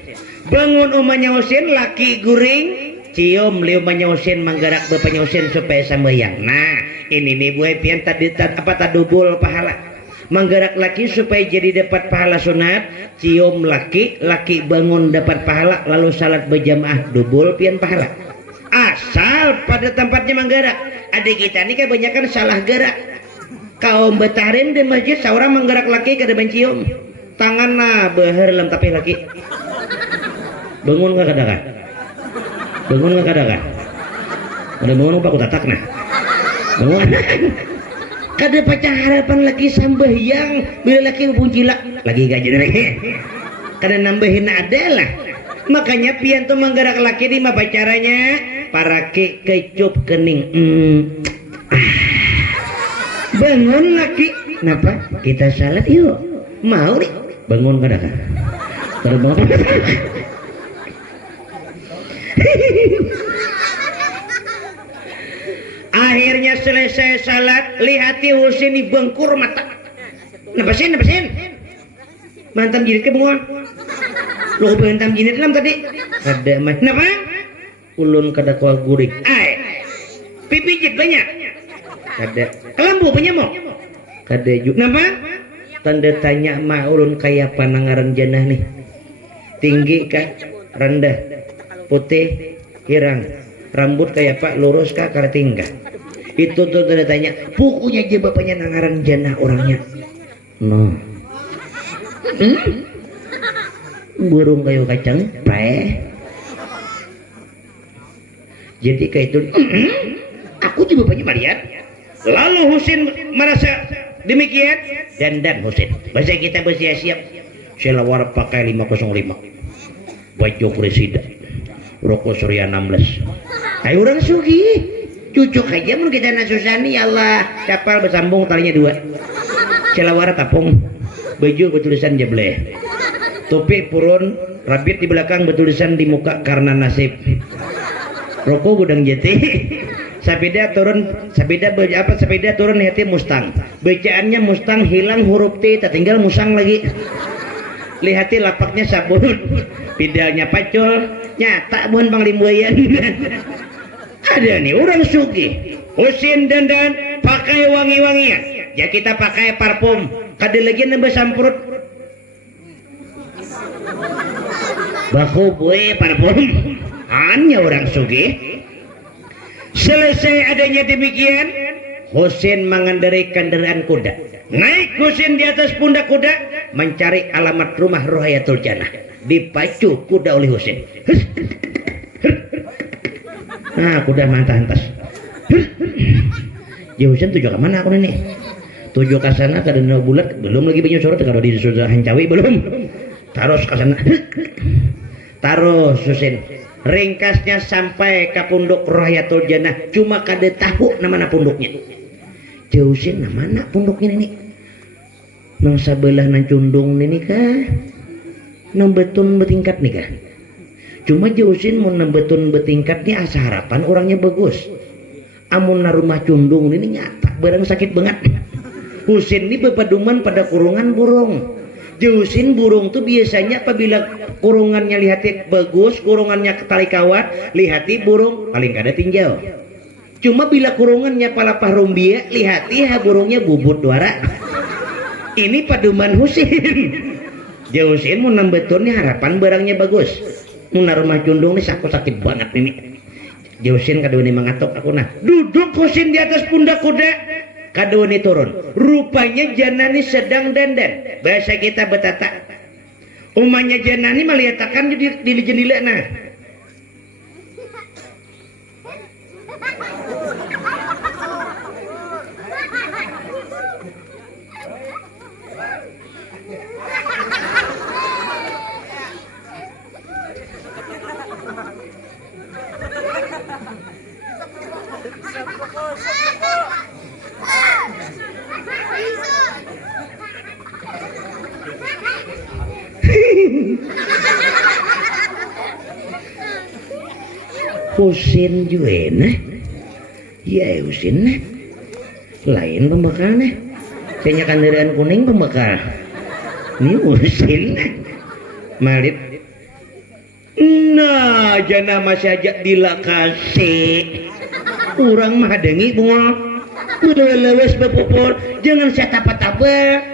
Bangun umahnya Husin, laki guring, cium liumanya Husin, menggerak bapaknya Husin supaya sembahyang. Nah, ini nih buah pian tadi tadubul pahala. Menggerak laki supaya jadi dapat pahala sunat, cium laki, laki bangun dapat pahala, lalu salat berjamaah dubul pian pahala. Asal pada tempatnya menggerak. Adik kita ini kebanyakan salah gerak. Kaum betahrim di masjid seorang menggerak laki kada mencium. Tangan nah beherlem tapi laki. Bangun nggak kadang? Bangun nggak kadang? Ada bangun apa aku tatak nah? Bangun. Kada pacah harapan lagi sambahyang bila laki buncila lagi gaji lagi. Kada nambahin adalah. Makanya pian tuh menggerak laki di apa caranya? Parake kecup kening. Bangun laki. Kenapa? Kita salat yuk. Mau nih. Bangun kadang. Kada bangun. Akhirnya selesai salat, lihati Husin bengkur mata. Napasin? Mantam jilid ke bungon. Lo bantam jilid lam tadi. Kada mah. Napa? Ulun kada kuah gurik. Pipijit banyak. Kada. Kelambu penyamuk. Kada juga. Napa? Tanda tanya ma ulun kaya panangaran janah nih. Tinggi kah? Rendah? Putih? Hirang? Rambut kayak pak lurus kah karating kah? Itu tuh tanda tanya. Pokoknya aja bapaknya nangaran janah orangnya. No. Burung kayu kacang paeh. Jadi kayak itu. Aku juga bapaknya melihat. Lalu Husin merasa demikian dan Husin. Bahasa kita bersiap-siap. Selawar pakai 505. Baju presiden. Rokok Surya 16. Ayo orang sugi. Cucuk aja mun kita nasusani ya Allah. Kapal bersambung talinya 2. Selawar tapung. Baju bertulisan jebleh. Topi purun rabit di belakang bertulisan di muka karena nasib. Rokok gudang jati. Sepeda turun hati Mustang. Bacaannya Mustang hilang huruf T, tinggal Musang lagi. Lihati lapaknya sabun. Pedalnya pacul, nyata bukan panglimbuayan. Ada nih orang sugi. Husin dandan pakai wangi-wangian. Ya kita pakai parfum. Kada lagi nambah samprut. Baku boy parfum. Hanya orang sugi. Selesai adanya demikian, Husin mengendarai kendaraan kuda. Naik Husin di atas pundak kuda, mencari alamat rumah Rohayatul Jannah. Dipacu kuda oleh Husin. Nah, kuda mantah antas. Ya Husin tujuh ke mana aku nih? Tujuh ke sana ke Danau Bulat, belum lagi banyak sorot kalau di sudah Hancawi belum. Taros ke sana. Taros Husin. Ringkasnya sampai ke punduk Rohayatul Jannah, cuma kada tahu nama punduknya. Jauhin mana punduknya ini? Nang sebelah nang cundung ini kah? Nang beton bertingkat nih kah? Cuma Husin mau nembetun betingkatnya asa harapan orangnya bagus. Amun na rumah cundung ini nyata barang sakit banget. Husin ini bepaduman pada kurungan burung. Husin burung tuh biasanya apabila kurungannya lihati bagus, kurungannya tali kawat, lihati burung paling kada tinjau. Cuma bila kurungannya palapah rumbia, lihati burungnya bubut duara. Ini paduman Husin. Husin mau nembetun harapan barangnya bagus. Mun rumah cundung ini sakit banget ini. Husin kadua ini mengatok aku nah. Duduk Husin di atas pundak kuda. Kadua ini turun. Rupanya Janani sedang dandan. Bahasa kita betata. Umanya Janani melihatkan di jendela nah. Husin juga nah. Ya Husin nah. Lain pembekal nah. Kayaknya kendaraan kuning pembekal. Ini Husin nah. Malit. Nah, jana masih ajak dilakasi. Urang mah dengi bunga. Udah lewas bepopor. Jangan saya tapa-tapa.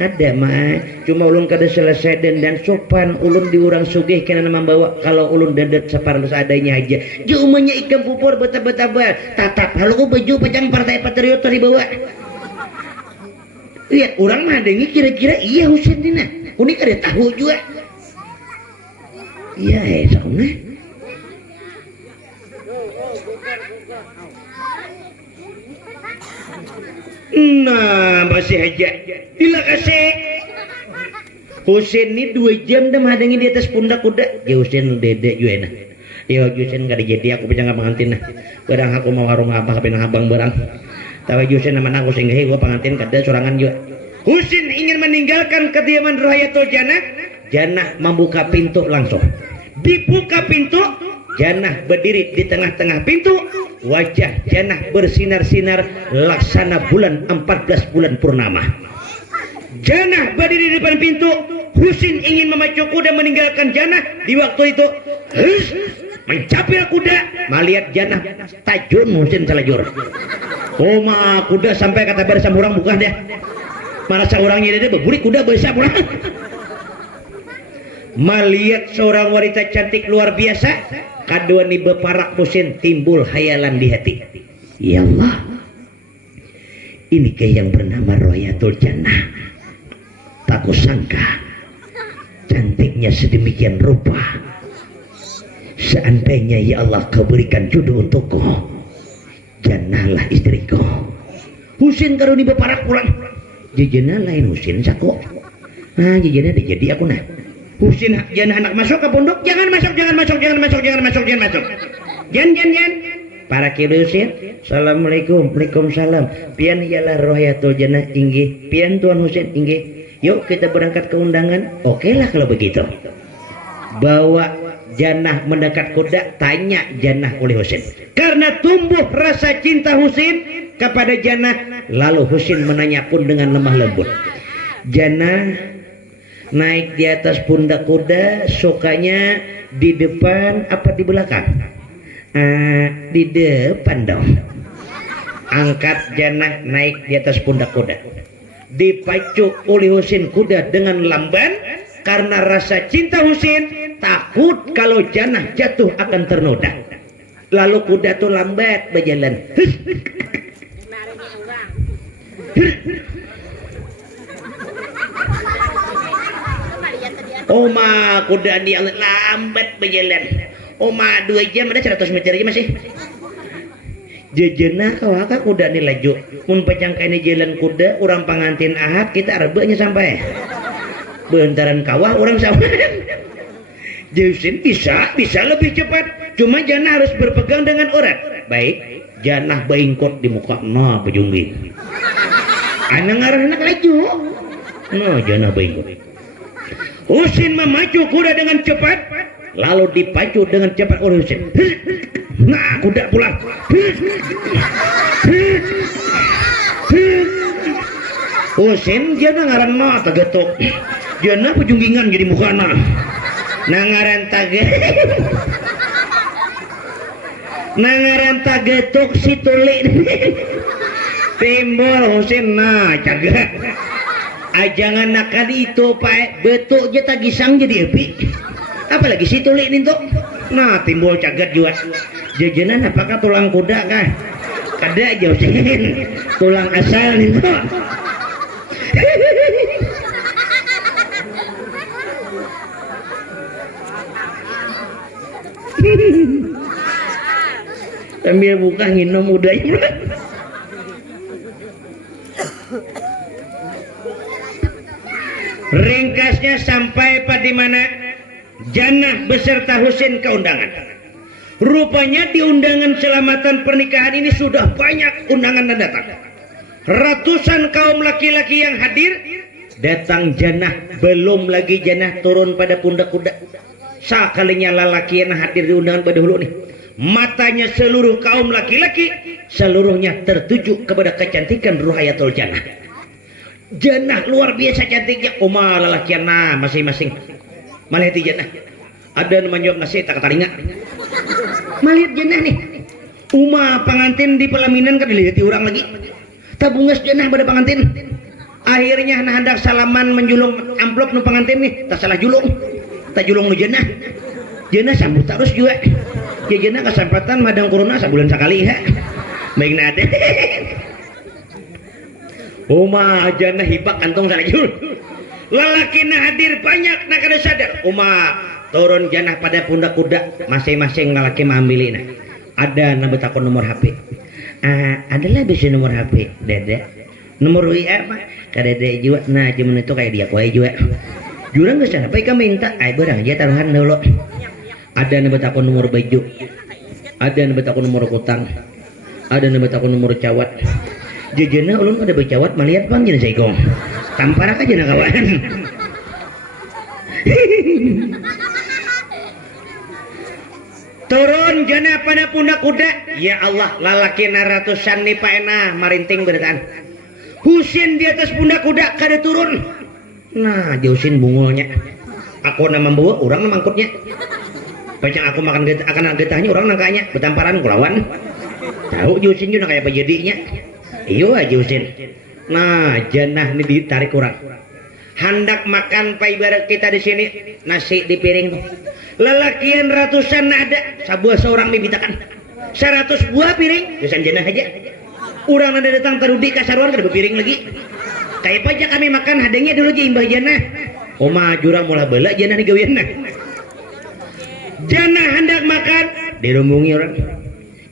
Kada mah, cuma ulun kada selesai dan sopan ulun diurang sugih kena membawa kalau ulun dadat separuh seadanya aja. Jumanya ikan pupur betah-betah tatap halu baju pajang partai patriot dibawa. Lihat orang mah dengi kira-kira iya Husin dina. Unik ada tahu juga. Iya sauna. Nah masih aja bila kasih Husin ini 2 jam dah madangi di atas pundak kuda. Husin dedek juga nah. Yo Husin gak jadi aku pengen pengantin nah. Barang aku mau warung apa kapinang abang barang. Tahu Husin nama aku sehingga gua pengantin kada sorangan juga. Husin ingin meninggalkan kediaman Rohayatul Jannah. Jannah membuka pintu langsung. Dibuka pintu, Jannah berdiri di tengah-tengah pintu. Wajah Jannah bersinar-sinar laksana bulan 14 bulan purnama. Jannah berdiri di depan pintu. Husin ingin memacu kuda meninggalkan Jannah. Di waktu itu mencapil kuda, melihat Jannah tajun Husin salajur. Koma kuda sampai kata bersama orang bukan dia. Merasa orangnya dia berburi kuda bersama orang. Melihat seorang wanita cantik luar biasa, kadua ni beparak Husin timbul hayalan di hati. Ya Allah, inikah yang bernama Rohayatul Jannah. Tak kusangka cantiknya sedemikian rupa. Seandainya ya Allah kau berikan jodoh untukku, Jannahlah istriku. Husin karuni beparak pulang. Jejena lain Husin sako. Ah jejena dah jadi aku nah. Husin Jannah anak masuk ke pondok. Jangan masuk. Jangan. Para kiri Husin. Assalamualaikum. Waalaikumsalam. Pian ialah Rohayatul Jannah inggih. Pian Tuan Husin inggih. Yuk kita berangkat ke undangan. Oke lah kalau begitu. Bawa Jannah mendekat kuda. Tanya Jannah oleh Husin. Karena tumbuh rasa cinta Husin kepada Jannah. Lalu Husin menanya pun dengan lemah lembut. Jannah naik di atas pundak kuda, sukanya di depan apa di belakang? Di depan dong. Angkat Jannah naik di atas pundak kuda. Dipacu oleh Husin kuda dengan lamban karena rasa cinta Husin takut kalau Jannah jatuh akan ternoda. Lalu kuda tuh lambat berjalan. Oma kuda dia lambat berjalan. Oma 2 jam ada 100 meter aja masih. Jejena kawaka kuda ni laju. Mun pacangkai ni jalan kuda orang pengantin ahad kita arbanya sampai. Bentaran kawah orang sampai. Husin bisa lebih cepat. Cuma Jannah harus berpegang dengan urat. Baik, Jannah baingkot di muka nah pejungging. Anak ngarah anak laju. Nah Jannah baingkot. Husin memacu kuda dengan cepat. lalu dipacu dengan cepat oleh Husain. Nah, kuda pulang. Husain jana ngaran mah tagetok. Jana pujunggingan jadi mukana. Nangaran tagetok si tuli. Timbul Husain nah caga. Ajangan nakal itu Pak betuk je tagisang jadi epi. Apalagi si tuli nih tuh. Nah timbul cagat juga. Jajanan apakah tulang kuda kah? Kada aja Husain. Tulang asal nih tuh. Sambil buka nginum mudanya. Ringkasnya sampai pada mana Janah beserta Husain ke undangan. Rupanya di undangan selamatan pernikahan ini sudah banyak undangan yang datang. Ratusan kaum laki-laki yang hadir. Datang Janah, belum lagi Janah turun pada pundak kuda. Sekalinya lelaki yang hadir di undangan pada hulu nih. Matanya seluruh kaum laki-laki seluruhnya tertuju kepada kecantikan Ruhayatul Janah. Janah luar biasa cantiknya. Oma lelakian nah masing-masing. Malihat Janah. Ada menjawab nasi tak kataringa. Malihat Janah nih. Uma pengantin di pelaminan kan dilihat orang lagi. Tabungas Janah pada pengantin. Akhirnya nah hendak salaman menjulung amplop nu pengantin nih. Tak salah julung. Tak julung nu Janah. Janah sambut terus juga. Ya Janah kesempatan madang corona sebulan sekali ya. Baik nade. Uma Janah hibak kantong salajul. Lalaki na hadir banyak nak kada sadar. Uma turun Janah pada pundak kuda. Masing-masing lalaki mengambilina. Ada na betakon nomor HP. Adalah bisa nomor HP Dede. Nomor WA apa? Kadede juga. Nah cuman itu kayak dia kowe juga. Jurang geus sana. Baik minta. Ai barang aja taruhan dulu. Ada na betakon nomor baju. Ada na betakon nomor kutang. Ada na betakon nomor cawat. Jejena ulun ada bercawat melihat bang jenis segong tamparak aja nak kawan. Turun Janah pada pundak kuda. Ya Allah lalaki na ratusan nih Pak Ena marinting beritaan. Husain di atas pundak kuda kada turun. Nah Husain bungulnya. Aku nama membawa orang nama angkutnya. Bacang aku makan akan getahnya orang nangkanya betamparan kulawan. Tahu Husain juga kayak apa jadinya. Iyo aja Husain. Nah Janah ini ditarik kurang. Hendak makan pak ibarat kita di sini nasi di piring. Lelakian ratusan ada. Sebuah seorang mibitakan. 100 buah piring. Husain Janah aja. Orang ada datang terudi kasaruan kada berpiring lagi. Kayak aja kami makan hadengnya dulu aja imbah Janah. Oma jurang mula bela Janah di gawian. Janah hendak makan dirombongi orang.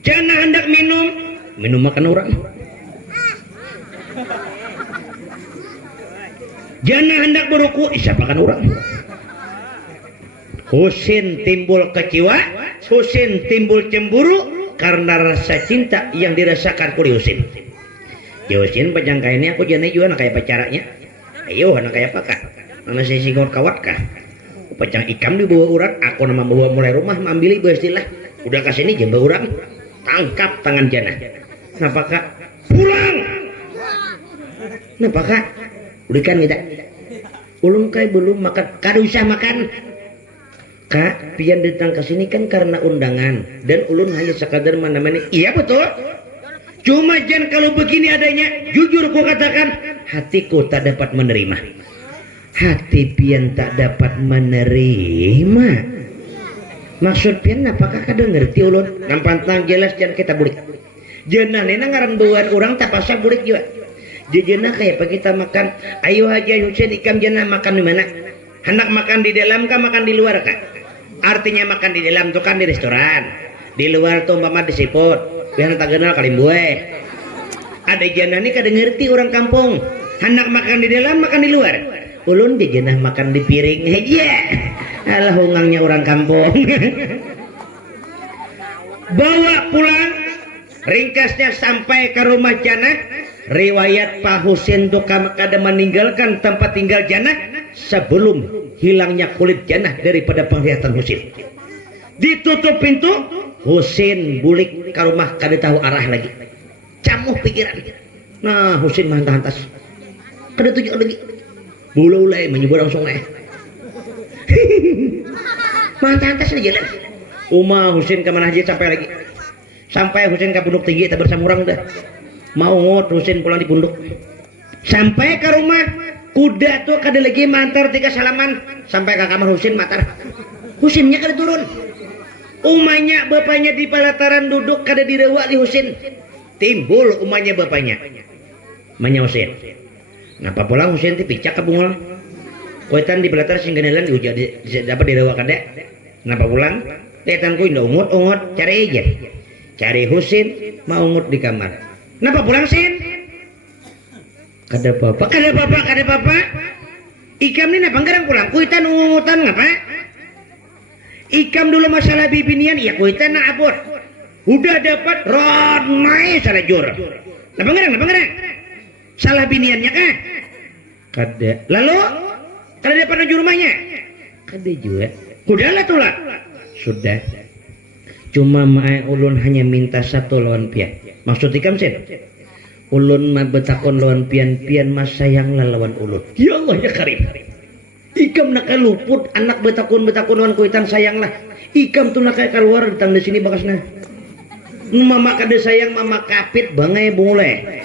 Janah hendak minum makan orang. Janah hendak beruku isapakan orang. Husain timbul kecewa, Husain timbul cemburu karena rasa cinta yang dirasakan oleh Husain. Ya Husain pajang kainnya aku Janah juga nak kayak pacaranya. Ayo nak kayak apa kah? Mana saya singgur kawat kah? Pajang ikam dibawa orang, aku nama bawa mulai rumah mengambil istilah. Udah kasih ini jemba orang, tangkap tangan Janah. Kenapa kak? Pulang. Kenapa kak? Udah kan kita ulun kai belum makan kada usah makan kak pian datang ke sini kan karena undangan dan ulun hanya sekadar mana-mana. Iya betul cuma jangan kalau begini adanya jujur ku katakan hatiku tak dapat menerima. Hati pian tak dapat menerima maksud pian apakah kada ngerti ulun nampantang jelas jangan kita bulik Janah nena ngaran bawaan orang tak pasal bulik juga. Janah kayak apa kita makan. Ayo aja Husain ikam Janah makan di mana? Hendak makan di dalam kah makan di luar kah? Artinya makan di dalam tuh kan di restoran. Di luar tuh mama di siput. Biar tak kenal kali buah. Ada Janah nih kada ngerti orang kampung. Hendak makan di dalam makan di luar. Ulun di Janah makan di piring. Iya. Alah hungangnya orang kampung. Bawa pulang. Ringkasnya sampai ke rumah Janah. Riwayat Pak Husain itu kada meninggalkan tempat tinggal Janah sebelum hilangnya kulit jannah daripada penglihatan Husin. Ditutup pintu, Husin bulik ke rumah kada tahu arah lagi. Camuh pikiran. Nah, Husin mantah-hantas. Kada tujuh lagi. Bulu ulai menyebut langsung naik. Mantah-hantas aja jalan. Husin ke mana aja sampai lagi. Sampai Husin ke punduk tinggi tak bersama orang dah. Mau ngot Husin pulang di punduk. Sampai ke rumah, kuda tuh kada lagi mantar tiga salaman. Sampai ke kamar Husin matar. Husinnya kada turun. Umanya bapaknya di pelataran duduk kada direwa di Husin. Timbul umanya bapaknya. Manya Husin. Napa pulang Husin ti picak ke bungol. Koitan di pelataran singganelan diujar dapat direwa kada. Napa pulang? Tetan ku indah ungut cari aja. Cari Husin mau ungut di kamar. Napa pulang Sin? Kada bapak. Ikam ni napa ngarang pulang? Kuitan ungutan ngapa? Ikam dulu masalah bibinian, ya kuitan na abot. Udah dapat rod mai salah jur. Napa ngarang? Salah biniannya kah? Kada. Lalu kada dapat na rumahnya? Kada juga. Udahlah tuh lah. Sudah. Cuma mae ulun hanya minta satu lawan pian. Maksud ikam Sin? Ulun mah betakon lawan pian mas sayang lawan ulun. Ya Allah ya Karim. Ikam nak luput anak betakon lawan kuitan sayang lah. Ikam tuh nak keluar datang di sini bakasna. Mama kada sayang mama kapit bangai boleh.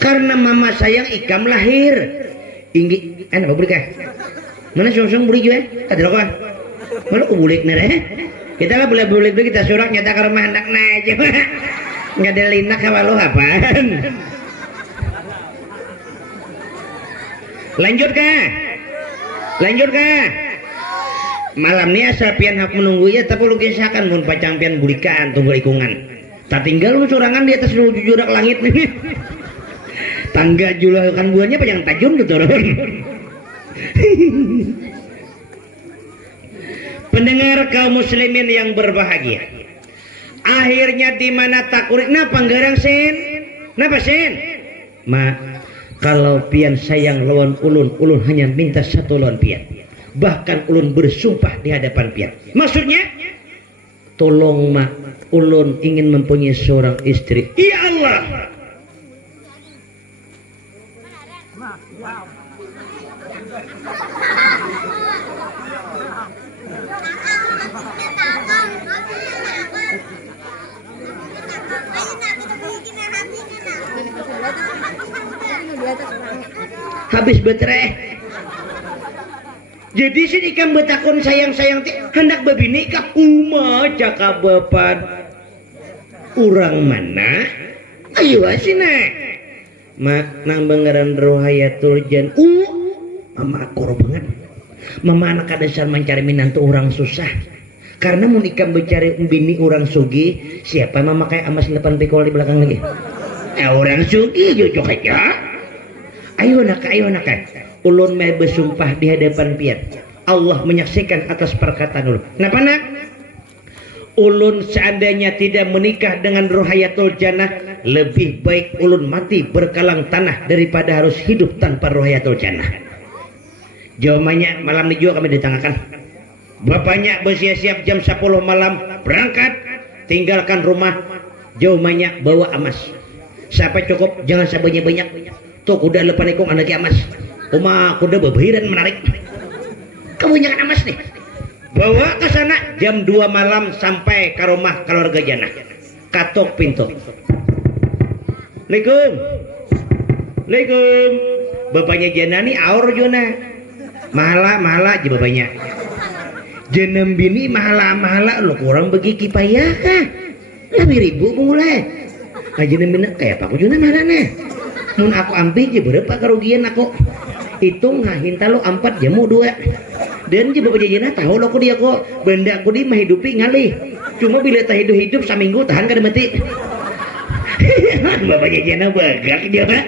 Karena mama sayang ikam lahir. Inggi apa boleh kah? Mana sungsung boleh juga? Kada lokah. Mana ku bulik nere? Kita lah boleh kita surak nyata ke rumah anak aja. Nggak ada linak kalau apaan? Lanjut kah? Malam ni asal pian hak menunggu ya, tapi lu kisahkan mun pacang pian bulikan tunggu ikungan. Tak tinggal lu curangan di atas lu jujurak langit nih. Tangga julakan buahnya pacang tajun tuh turun. Pendengar kaum muslimin yang berbahagia. Akhirnya di mana takurik napa nggarang Sin? Napa Sin? Kalau pian sayang lawan ulun hanya minta satu lawan pian. Bahkan ulun bersumpah di hadapan pian. Maksudnya tolong ulun ingin mempunyai seorang istri. Ya Allah. Habis betre. Jadi si ikam betakon sayang hendak babini kah cakap bapan urang mana? Ayo asina. Nang bengaran rohayatul jan. Mama akor banget. Mama anak kadasar mencari minantu orang susah. Karena mau ikam mencari bini orang sugi, siapa mama kayak amas depan pikol di belakang lagi. Orang sugi jujur aja. Ayo nak. Ulun mai bersumpah di hadapan pian. Allah menyaksikan atas perkataan ulun. Napa nak? Ulun seandainya tidak menikah dengan rohayatul jannah, lebih baik ulun mati berkalang tanah daripada harus hidup tanpa rohayatul jannah. Jawabannya malam ini juga kami ditangakan. Bapaknya bersiap-siap jam 10 malam berangkat, tinggalkan rumah. Jawabannya bawa emas. Sampai cukup, jangan sebanyak-banyak. Tuh kuda lepan ikung anaknya emas. Kuda berbahiran menarik. Kamu jangan emas nih. Bawa ke sana jam 2 malam sampai ke rumah keluarga jannah. Katok pintu. Assalamualaikum. Bapaknya jannah nih aur jona. Mahala aja bapaknya. Jenam bini mahala lo kurang bagi kipayah kah? Lebih ribu mulai. Jenam bini kayak apa aku jona mahala nih. Mun aku ambil je berapa kerugian aku. Hitung ngahinta lo 4 jamu 2. Dan je bapak jajana tahu lo aku dia kok benda aku di mah hidupi ngalih. Cuma bila tak hidup seminggu tahan kada mati. Bapak jajana bagak dia pak.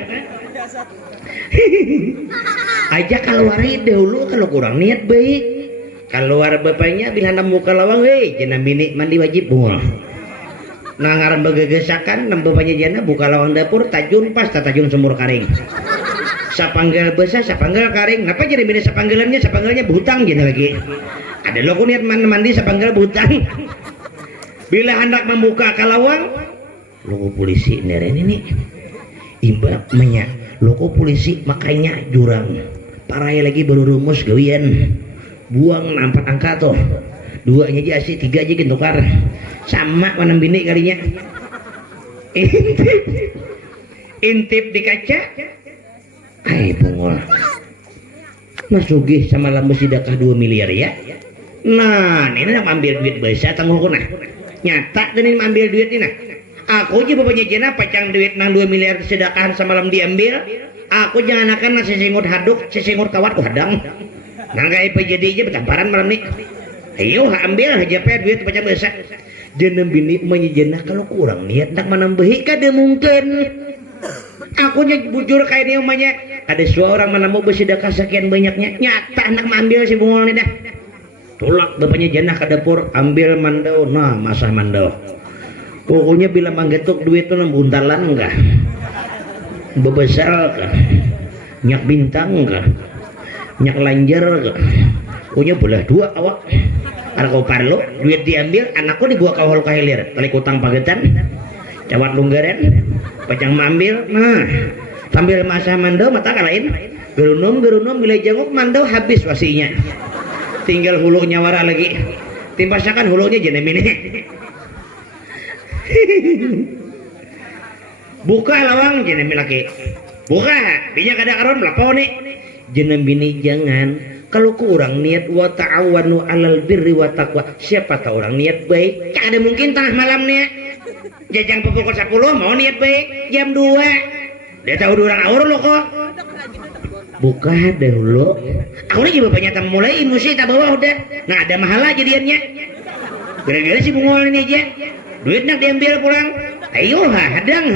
Ajak keluar dahulu kalau kurang niat baik. Keluar bapaknya bila muka lawang jenam bini mandi wajib bunga. Nangaran bagagesakan nam bapaknya jana buka lawang dapur tajun pas tajun semur karing. sapanggal besar sapanggal karing kenapa jadi beda sapanggalnya berhutang gini lagi ada lo niat mandi sapanggal berhutang bila hendak membuka kalawang loko polisi neren ini imbak menyak loko polisi makanya jurang parai lagi baru rumus gawian buang nampak angka tuh duanya aja asih tiga aja gitu tukar sama mana bini kalinya intip di kaca bungol nah sugih sama lambu sidakah 2 miliar ya nah ini nak ambil duit besar tangguh kuna nyata dan ini ambil duit ini nah aku aja bapaknya jena pacang duit nang 2 miliar sedekahan sama lam diambil aku jangan akan sesingut haduk sesingut kawat ku hadang nang gak jadi aja betamparan malam nih ayo ambil aja pe duit pacang besar jeneng bini menyejenah kalau kurang niat nak menambahi kada mungkin aku bujur kayak dia umanya ada seorang menemukan bersedekah sekian banyaknya nyata anak mengambil si bungol ini dah tolak bapaknya jenah ke dapur ambil mandau nah masah mandau pokoknya bila manggetuk duit itu buntalan enggak bebesar kah nyak bintang enggak nyak lanjar kah pokoknya belah dua awak ada kau parlo duit diambil anakku dibuat kau kahilir tali utang pagetan cawat lunggaran pacang mambil nah sambil masa mandau mata kalain gerunum bila janguk mandau habis wasinya tinggal hulunya wara lagi timpasakan hulunya jenem ini buka lawang jenem lagi buka binyak ada aron melapau nih jenem bini jangan kalau kurang niat wa ta'awanu alal birri wa taqwa siapa tahu orang niat baik ada mungkin tengah malam nih jajang pukul 10 mau niat baik jam 2 dia tahu orang awur lo kok buka dahulu aku lagi bapaknya tak mulai emosi tak bawa udah nah ada mahala jadiannya gara-gara si bungol ini aja duit nak diambil pulang ayo hadang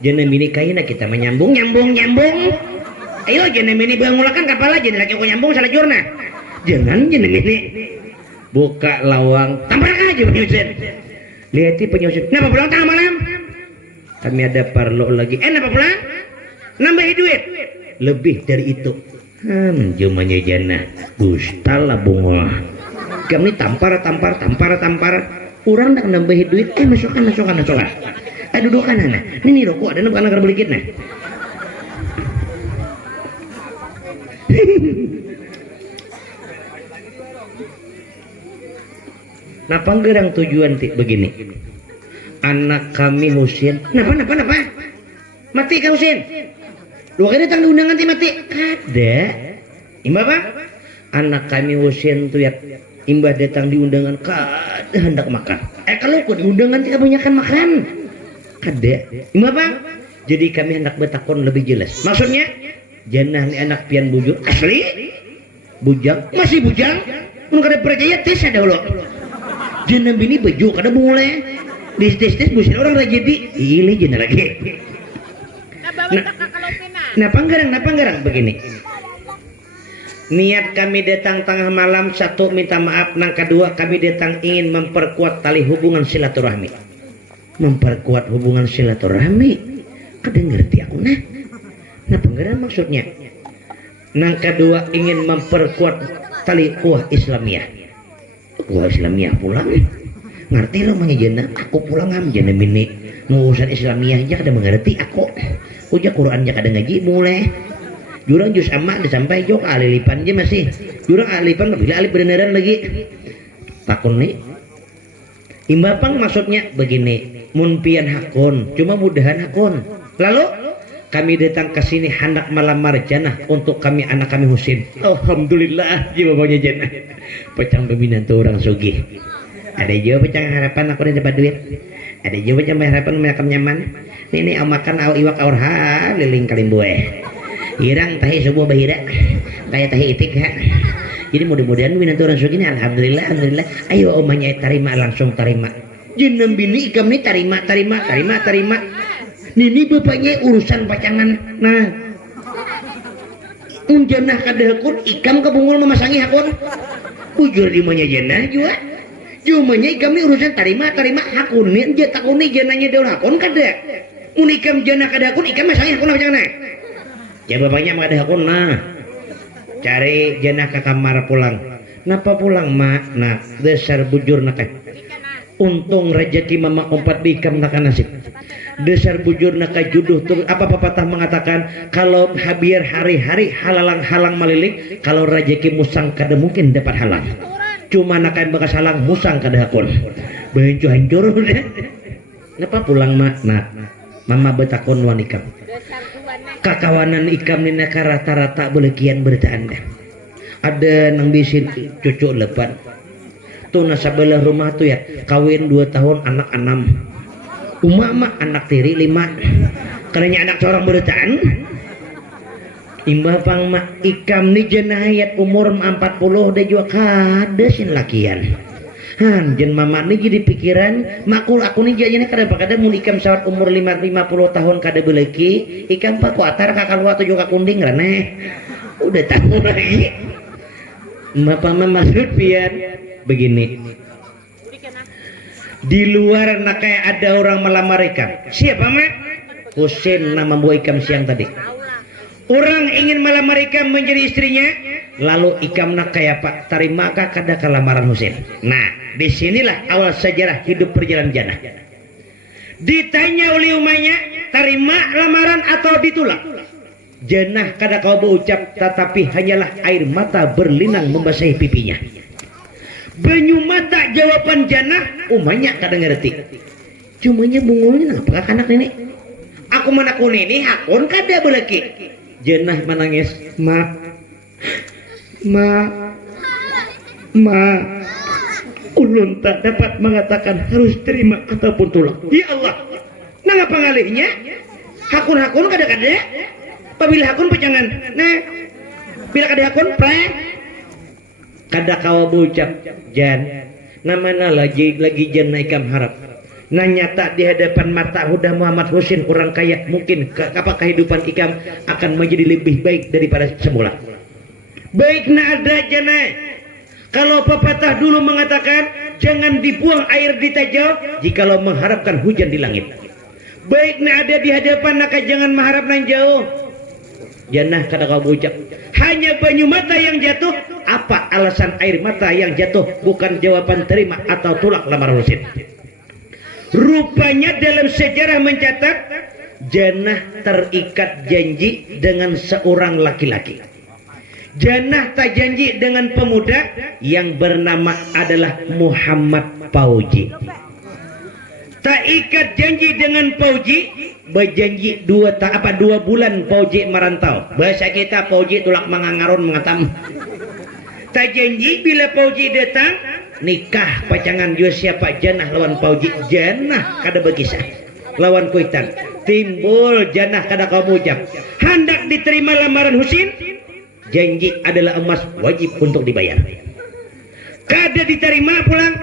jangan bini kaina kita menyambung ayo jangan bini bangulakan kapal aja laki aku nyambung salah jurna jangan bini buka lawang tampar aja penyusun lihat penyusun kenapa pulang tengah malam kami ada parlo lagi kenapa pulang nambah duit lebih dari itu jumanya jana gustala bungol kami tampar orang nak nambah duit masukkan dudukan anak ini rokok ada bukan agar beli nah napa gerang tujuan begini anak kami Husin napa mati kau Husin lu kan datang diundangan ti mati kada imbah apa anak kami Husin tuh ya imbah datang diundangan kada hendak makan kalau aku diundangan ti kebanyakan makan kada imbah apa jadi kami hendak bertakon lebih jelas maksudnya janah ni anak pian bujur asli bujang masih bujang mun kada percaya tes ada ulo janah bini baju kada boleh tes busin orang rajedi ini janah lagi napa garang begini niat kami datang tengah malam satu minta maaf nang kedua kami datang ingin memperkuat tali hubungan silaturahmi kada ngerti aku napa garang maksudnya nang kedua ingin memperkuat tali kuah Islamiyah pulang ngerti lo mangijana aku pulang jana bini ngurusan Islamiyah aja kada mengerti aku uja Quran aja kada ngaji mulai jurang jus amak disampai jok alilipan aja masih jurang alilipan bila alip beneran lagi takun nih imbapang maksudnya begini munpian hakun cuma mudahan hakun lalu kami datang ke sini hendak melamar janah untuk kami anak kami Husin alhamdulillah jiwa bawanya janah pecang pembinaan tuh orang sugih ada juga pecang harapan aku dapat duit ada juga pecang harapan mereka nyaman ini amakan aw iwak awar liling kalimbueh irang tahi sebuah bahira kayak tahi itik jadi mudah-mudahan minat orang sugih ini alhamdulillah ayo omanya langsung terima jenam bini ikam nih terima ini bapaknya urusan pacangan nah unjanah kada hakun ikam kebungul memasangi hakun bujur dimanya jenah juga cumanya ikam nih urusan terima hakun nih aja takun nih jenahnya daun hakun kada unikam jenah kada hakun ikam masangi hakun apa jangan Ya bapaknya mah ada hakun nah. Cari jenah ke kamar pulang. Napa pulang mak? Nah, dasar bujur nak. Untung rezeki mama umpat dikam nak nasib. Dasar bujur nak juduh tuh apa pepatah mengatakan kalau habiar hari-hari halang malilik, kalau rezeki musang kada mungkin dapat halang. Cuma nak bekas halang musang kada hakun. Beuncu hancur deh. Napa pulang mak? Nah, mama betakon wan ikam. Kakawanan ikam nina rata-rata boleh kian bertaan deh. Ada nang bisin cucu lepan tuh nasabelah rumah tuh ya kawin 2 tahun anak 6 umama anak tiri 5 karena anak seorang bertaan imbah pang mak ikam ni jenayat umur 40 udah juga kadesin lakian han jen mama ni jadi pikiran makul aku nih jadinya kadang-kadang mun ikam sawat umur 50 tahun kada beleki ikam pak kuatar kakak luar tuh juga kunding raneh udah tahu lagi. Bapak maksud pian begini. Di luar nak kayak ada orang melamar ikam. Siapa mak? Husin nama buah ikam siang tadi. Orang ingin melamar ikam menjadi istrinya, lalu ikam nak kayak pak tarimakah kada kelamaran Husin. Nah, disinilah awal sejarah hidup perjalanan Janah. Ditanya oleh umanya, tarima lamaran atau ditolak? Janah kada kau berucap, tetapi hanyalah air mata berlinang membasahi pipinya. Banyu mata jawaban Janah, umanya kada ngerti. Cumanya bungulnya apakah anak ini? Aku menakun ini hakun kada belaki. Janah menangis, ma, ulun tak dapat mengatakan harus terima ataupun tolak. Ya Allah, nang apa ngalihnya? Hakun kada. Apabila hakun pejangan, nah, bila kada hakun, kada kau berucap, Jan, namanya lagi Jan naikam harap. Nah nyata di hadapan mata Huda Muhammad Husin orang kaya, mungkin apa kehidupan ikam akan menjadi lebih baik daripada semula. Baik na ada Jana. Kalau pepatah dulu mengatakan jangan dibuang air di tajau jikalau mengharapkan hujan di langit. Baik na ada di hadapan maka jangan mengharap nan jauh. Janah kada kau berucap hanya banyu mata yang jatuh. Apa alasan air mata yang jatuh bukan jawaban terima atau tolak lamaran Husin. Rupanya dalam sejarah mencatat Janah terikat janji dengan seorang laki-laki. Janah tak janji dengan pemuda yang bernama adalah Muhammad Pauji. Tak ikat janji dengan Pauji, berjanji 2 bulan Pauji merantau. Bahasa kita Pauji tulak mangangaron mengatam. Tak janji bila Pauji datang nikah pacangan jua siapa Janah lawan Pauji. Janah kada berkisah lawan Kuitan. Timbul Janah kada kau ucap hendak diterima lamaran Husin. Janji adalah emas wajib untuk dibayar. Kada diterima pulang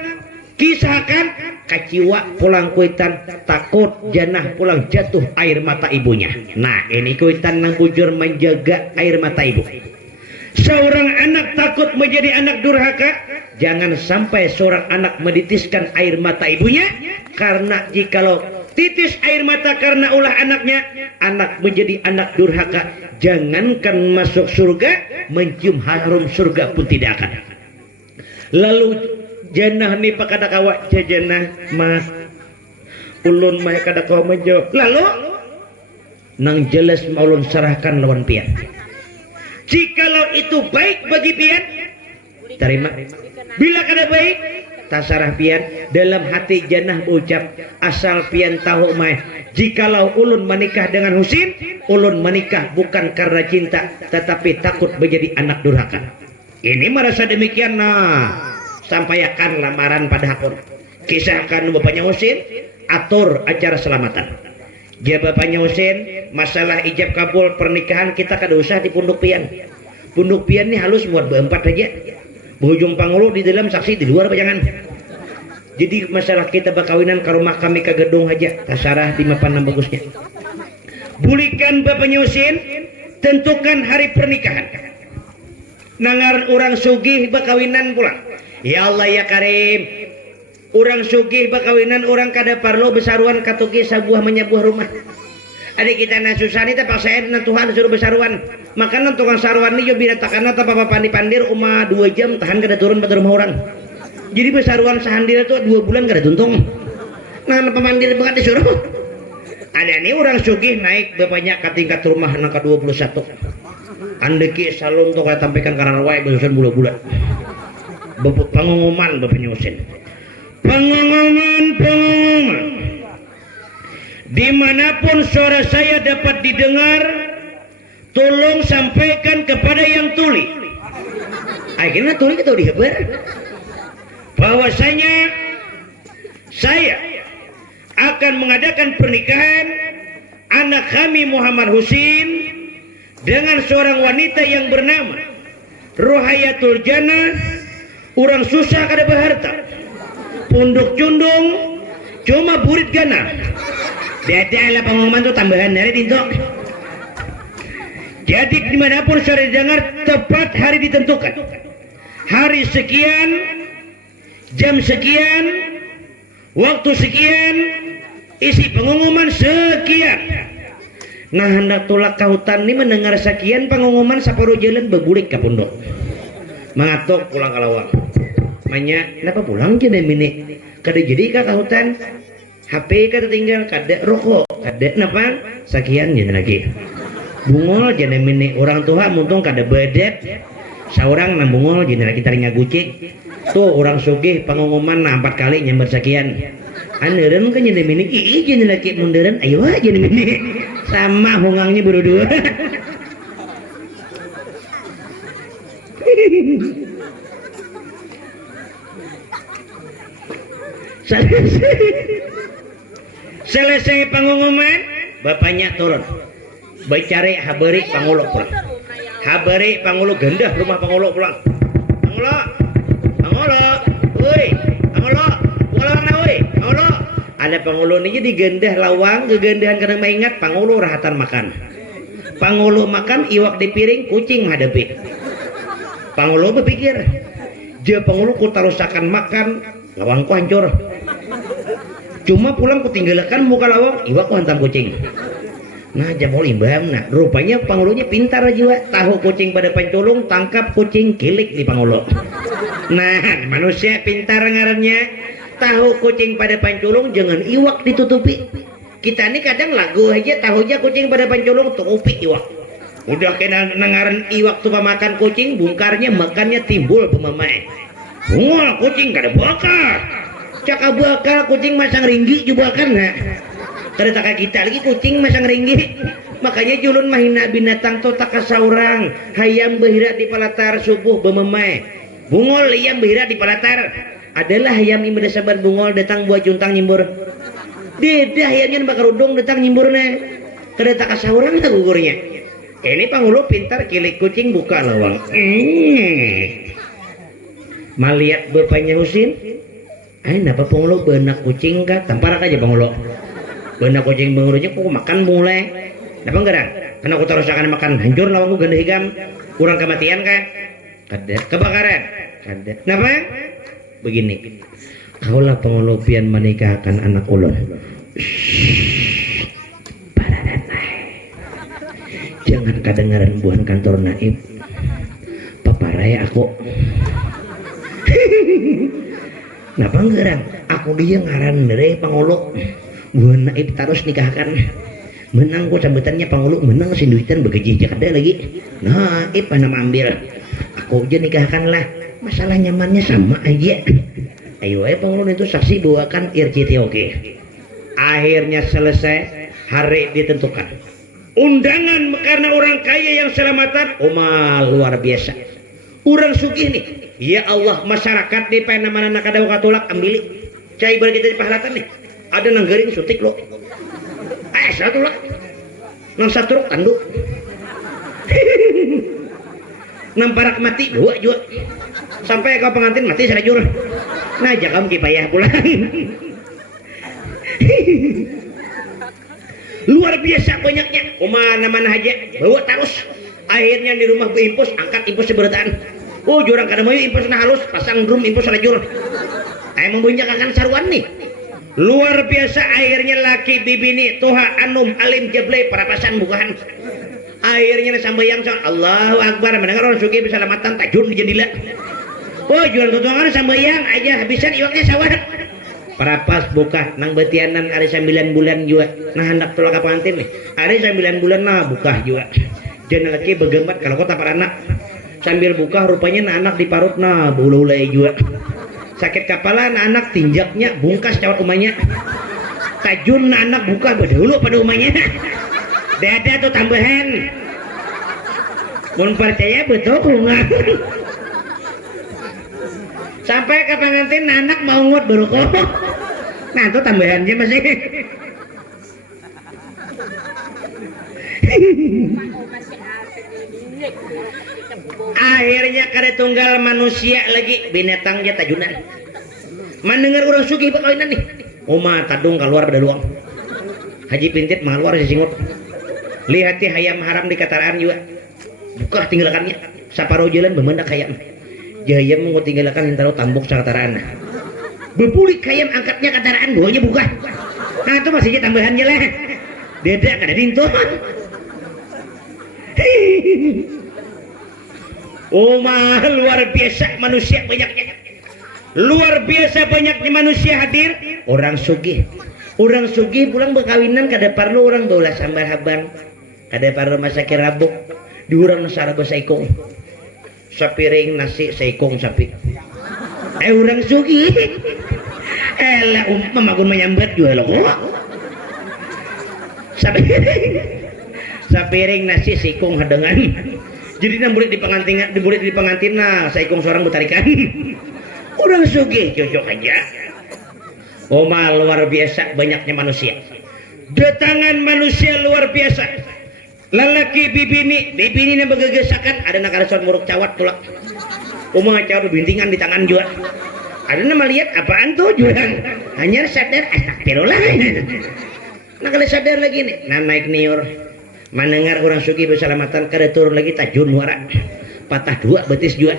kisahkan kaciwa pulang Kuitan takut Janah pulang jatuh air mata ibunya. Nah ini Kuitan nang bujur menjaga air mata ibu. Seorang anak takut menjadi anak durhaka. Jangan sampai seorang anak menitiskan air mata ibunya, karena jikalau titis air mata karena ulah anaknya, anak menjadi anak durhaka. Jangankan masuk surga, mencium harum surga pun tidak akan. Lalu Janah ni pakada kawa Janah mas ulun mah kada kawa menjawab. Lalu nang jelas maulun serahkan lawan pian. Jikalau itu baik bagi pian, terima. Bila kada baik, tasarah pian. Dalam hati Janah berucap, asal pian tahu mah, jikalau ulun menikah dengan Husin, ulun menikah bukan karena cinta, tetapi takut menjadi anak durhaka. Ini merasa demikian. Nah, sampaikan lamaran pada hakun. Kisahkan bapaknya Husin, atur acara selamatan. Dia bapaknya Husin, masalah ijab kabul pernikahan kita kada usah di punduk pian. Punduk pian ini halus buat berempat aja. Berujung pangulu di dalam, saksi di luar jangan. Jadi masalah kita berkawinan ke rumah kami ke gedung aja. Tasarah di mapan bagusnya. Bulikan bapaknya Husin, tentukan hari pernikahan. Nangar orang sugih berkawinan pulang. Ya Allah ya Karim, orang sugih berkawinan orang kada parlo besaruan katuki sabuah menyabuah rumah. Adik kita na susah nih pak saya na Tuhan suruh besaruan makanan tukang saruan nih yo bila takana ta papa pandi pandir umah 2 jam tahan kada turun pada rumah orang jadi besaruan sahandir itu 2 bulan kada tuntung nah pemandir banget disuruh ada nih orang sugih naik banyak ke tingkat rumah na ke 21 andeki salum tuh kada tampaikan karena wae besusun bulan-bulan pengumuman bepenyusin pengumuman dimanapun suara saya dapat didengar tolong sampaikan kepada yang tuli akhirnya tuli kita dihebar bahwasanya saya akan mengadakan pernikahan anak kami Muhammad Husin dengan seorang wanita yang bernama Rohayatul Jannah orang susah kada berharta punduk cundung cuma burit gana beda lah pengumuman tuh tambahan dari dintok jadi dimanapun saya dengar tepat hari ditentukan hari sekian jam sekian waktu sekian isi pengumuman sekian nah hendak tulak kahutan ini mendengar sekian pengumuman saparo jalan begulik ke pondok mengatok pulang kalawang manya kenapa pulang jadi mini kada jadi kak kahutan HP kada tinggal kada rokok kada napa sekian jadi lagi bungol jadi mini orang tua muntung kada bedet seorang nang bungol jadi lagi taringnya gucik tuh orang sugih pengumuman 4 kali nyamber sekian aneureun kan jadi mini ii jadi lagi munduran ayo jadi mini sama hongangnya berdua selesai pengumuman bapaknya turun bicari habari pangulo pulang habari pangulo gendah rumah pangulo pulang pangulo woi pangulo ada pangulo ini di gendah lawang kegendahan karena mengingat pangulo rahatan makan pangulo makan iwak di piring kucing menghadapi pangulo berpikir dia pangulo ku tarusakan makan lawangku hancur cuma pulang kutinggalkan muka lawang iwak ku hantam kucing nah jamol imbam nah rupanya pangulunya pintar aja tahu kucing pada panculung tangkap kucing kilik di pangulo nah manusia pintar ngarannya tahu kucing pada panculung jangan iwak ditutupi kita ini kadang lagu aja tahunya kucing pada panculung tutupi iwak udah kena nengaran iwak tuh makan kucing bungkarnya makannya timbul pemamae bungol kucing kada bakar caka bakal kucing masang ringgi juga kan nah kada taka kita lagi kucing masang ringgi makanya julun mahina binatang to taka saurang hayam behira di palatar subuh bememae bungol hayam behira di palatar adalah hayam imbada sabar bungol datang buat juntang nyimbur beda hayamnya bakar udung datang nyimburnya kada taka saurang lah gugurnya ini pangulo pintar kilik kucing buka lawang maliat bapaknya Husin napa pangulo benak kucing kah tamparak aja pangulo benak kucing bangurunya kok makan mulai napa enggak karena aku terus akan makan hancur lawangku ganda higam kurang kematian kah kada kebakaran kada napa begini kaulah pangulo pian menikahkan anak ulun jangan kadengaran buan kantor naib paparai aku napa ngerang aku dia ngaran dari pangulo buan naib terus nikahkan menang kok sambutannya pangulo menang sinduitan begaji jakada lagi naib nama ambil aku aja nikahkan lah masalah nyamannya sama aja ayo pangulo itu saksi bawakan RCT oke akhirnya selesai hari ditentukan undangan karena orang kaya yang selamatan luar biasa orang sugih nih ya Allah masyarakat di penamanan kada wakatulak ambil cai balik kita di pahalatan nih ada nanggaring suntik lo satu lah nang satu rok tanduk namparak mati 2 juga sampai kau pengantin mati serajur nah jakam kipayah pulang luar biasa banyaknya mana aja bawa terus akhirnya di rumah impus angkat impus seberataan jurang kada mau impus na halus pasang drum impus rajur emang banyak akan saruan nih luar biasa airnya laki bibini tuha anum alim jeblay parapasan bukan airnya sambayang sang Allahu Akbar mendengar orang sugih bisa lamatan tajun di jendela oh jual tutungan sambayang aja habisan iwaknya sawat parapas buka nang betianan ada 9 bulan juga nah hendak tolak apa antin nih ada 9 bulan nah buka juga jangan lagi begemat kalau kota para anak sambil buka rupanya anak di parut nah bulu ulai juga sakit kepala anak tinjaknya bungkas cawat umanya tajun anak buka berdahulu pada umanya dada tuh tambahan mun percaya betul bunga sampai ke pengantin anak mau ngut berukuk nah tuh tambahannya masih akhirnya kada tunggal manusia lagi binatangnya tajunan mendengar orang sugih bakawinan nih oma tadung keluar pada luang haji pintit keluar si singut lihati hayam haram di kataraan juga buka tinggalkannya saparo jalan bemendak hayam jayam mau tinggalkan hintaro tambok sa kataraan berpulik hayam angkatnya kataraan buahnya buka nah itu masih tambahannya lah deda kada dinto Oma luar biasa manusia banyaknya luar biasa banyaknya manusia hadir orang sugih pulang berkawinan kada perlu orang dola sambar habang kada perlu masak rabuk diurang sarabo saikong sapiring nasi saikong sapi orang sugih elah mamagun menyambat juga lo sapiring nasi saikong hadangan jadi nang boleh di pengantin nah saikong seorang butarikan orang sugih cocok aja oma luar biasa banyaknya manusia datangan manusia luar biasa lalaki bibini yang bergegesakan ada nak ada muruk cawat tulak oma cawat bintingan di tangan juga ada nama lihat apaan tuh juga hanya sadar astagfirullah nah kalau sadar lagi nih nah naik nior mendengar orang sugih bersalamatan kada turun lagi tajun wara patah dua betis juga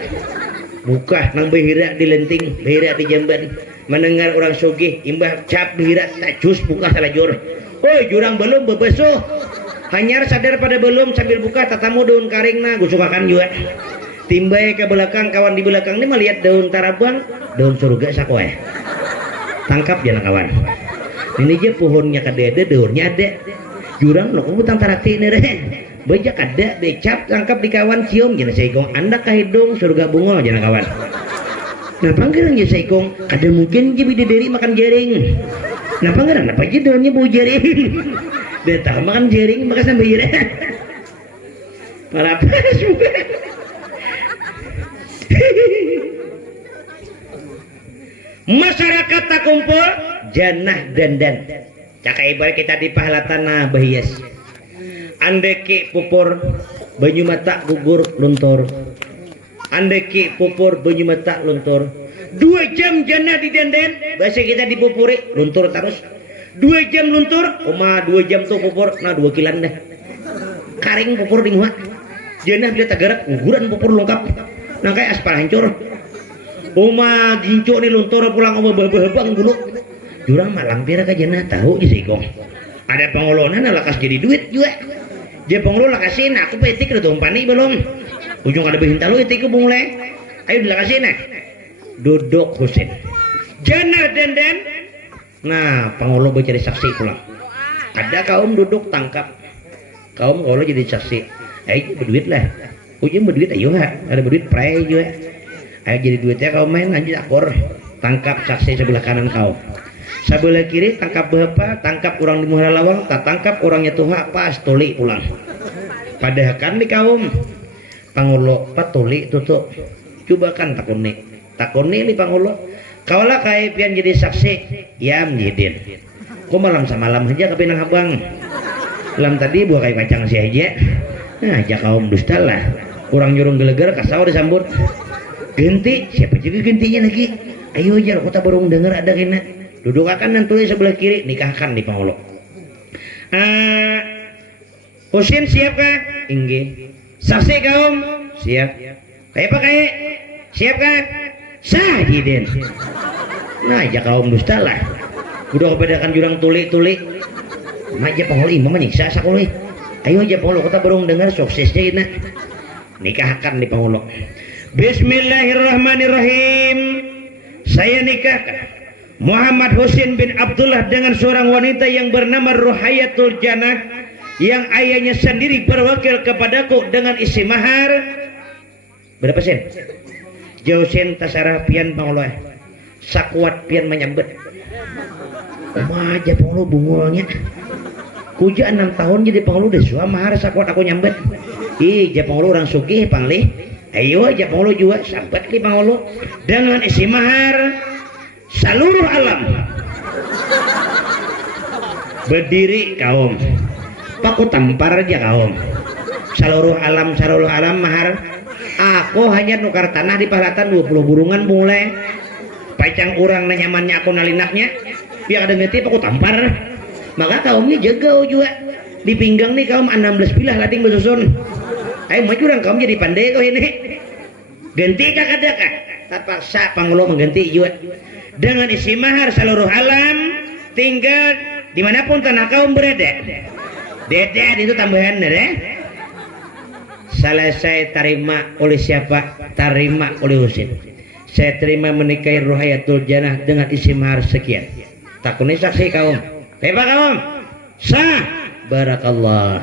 buka nang behira di lenting behira di jamban mendengar orang sugih imbah cap behira tajus buka salajur oi jurang belum bebesuh hanyar sadar pada belum sambil buka tatamu daun karingna gusukakan juga timbai ke belakang kawan di belakang ini melihat daun tarabang daun surga sakoe tangkap jangan kawan ini aja pohonnya kadede daunnya ada jurang lo utang tarati ini deh bajak ada becap tangkap di kawan cium jangan saikong anda kahidung surga bunga jangan kawan nah panggilan ya saikong ada mungkin jadi bidadari makan jaring nah panggilan apa aja daunnya bau jaring datang makan jaring maka sampai jaring para pas masyarakat tak kumpul janah dandan cakai ibarat kita di pahalatan nah bahias andeki pupur banyu mata gugur luntur andeki pupur banyu mata luntur 2 jam jana di denden bahasa kita dipupuri luntur terus 2 jam luntur oma 2 jam tuh pupur nah 2 kilan dah karing pupur di muat jana bila tagarak guguran pupur lengkap nah kayak aspal hancur oma ginco nih luntur pulang oma babang dulu jurang malang pira ka jana tahu sih kong ada pengolonan lakas jadi duit juga dia pengolo lakasin aku petik udah tumpani belum ujung ada behinta lu itu mulai ayo dilakasin duduk Husin jana dandan nah pengolo bercari saksi pulang ada kaum duduk tangkap kaum kalau jadi saksi ayo berduit lah ujung berduit ayo ada berduit pray juga ayo jadi duitnya kau main lanjut akor tangkap saksi sebelah kanan kau sebelah kiri tangkap bapak tangkap orang di muara lawang tak tangkap orangnya tuha pas tuli pulang padahal kan di kaum pangulo patuli tutup coba kan takuni di pangulo kaulah kayak pian jadi saksi yam jidin kok malam samalam aja ke pinang abang lam tadi buah kayak kacang si aja nah aja kaum dusta lah kurang nyurung gelegar kasau disambut ganti siapa juga gantinya lagi ayo aja kota barung denger ada kena duduk akan nanti sebelah kiri nikahkan di Paulo Husin siap kah? Inggih saksi kaum siap kayak apa kayak siap kah? Sahidin nah aja kaum dusta lah udah kebedakan jurang tuli maja panguli imam nyiksa sakuli ayo aja pangulu kata berung dengar suksesnya ini nikahkan di pangulu. Bismillahirrahmanirrahim. Saya nikahkan Muhammad Husin bin Abdullah dengan seorang wanita yang bernama Ruhayatul Jannah yang ayahnya sendiri berwakil kepadaku dengan isi mahar berapa sen? Jauh sen tasarah pian pangulu sakuat pian menyambet aja pangulu bungulnya kuja 6 tahun jadi pangulu deh suah mahar sakuat aku nyambet ih ja pangulu orang sugih pangli ayo aja pangulu juga sampai di pangulu dengan isi mahar seluruh alam berdiri kaum paku tampar aja kaum seluruh alam mahar aku hanya nukar tanah di Pahlatan 20 burungan mulai pacang orang na nyamannya aku nalinaknya biar ada ngerti paku tampar maka kaumnya jaga juga di pinggang nih kaum 16 pilah lading bersusun ayo maju orang kaum jadi pandai kau ini ganti kakak terpaksa panglo mengganti juga dengan isi mahar seluruh alam tinggal dimanapun tanah kaum berada dede itu tambahan deh selesai terima oleh siapa terima oleh Husin saya terima menikahi Ruhayatul Jannah dengan isi mahar sekian takuni saksi kaum bebas kaum sah barakallah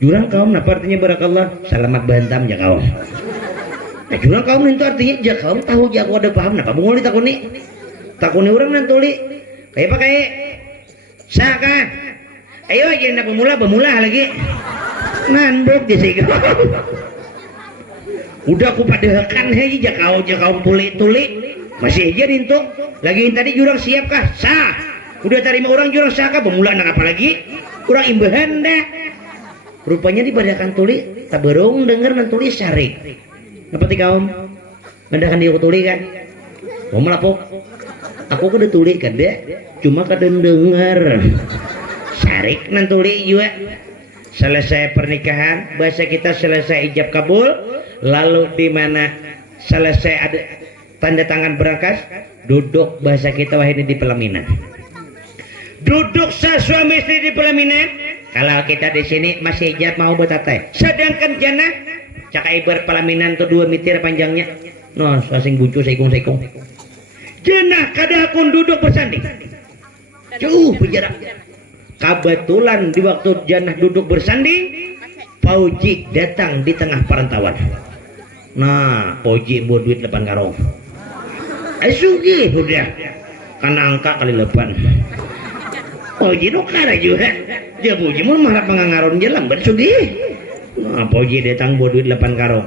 jurang kaum apa artinya barakallah selamat bantam ya kaum nah jurang kaum itu artinya ya kaum tahu ya aku ada paham apa bunguli takuni orang nantuli kayak apa kayak sah kan ayo aja nak pemula lagi nganduk di sini udah aku padehakan hei ja kaum tuli masih aja dintuk lagi tadi jurang siap kah sah udah terima orang jurang sah kah pemula nak apa lagi kurang imbahan dah rupanya dipadakan tuli tak berung denger nantuli syarik seperti kaum mendakan dia tuli kan mau melapuk aku kada tuli kada cuma kada dengar syarik nantuli juga selesai pernikahan bahasa kita selesai ijab kabul lalu di mana selesai ada tanda tangan berangkas duduk bahasa kita wah ini di pelaminan duduk suami istri di pelaminan kalau kita di sini masih ijab mau bertatai sedangkan jannah cakai berpelaminan tuh 2 meter panjangnya no sasing buncu seikung jannah kada akun duduk bersanding jauh berjarak kebetulan di waktu jannah duduk bersanding Pauji datang di tengah perantauan nah Pauji buat duit 8 karung asugi udah karena angka kali 8 Pauji nukara juga ya Pauji mau marah pengangaron jalan bersugi nah Pauji datang buat duit 8 karung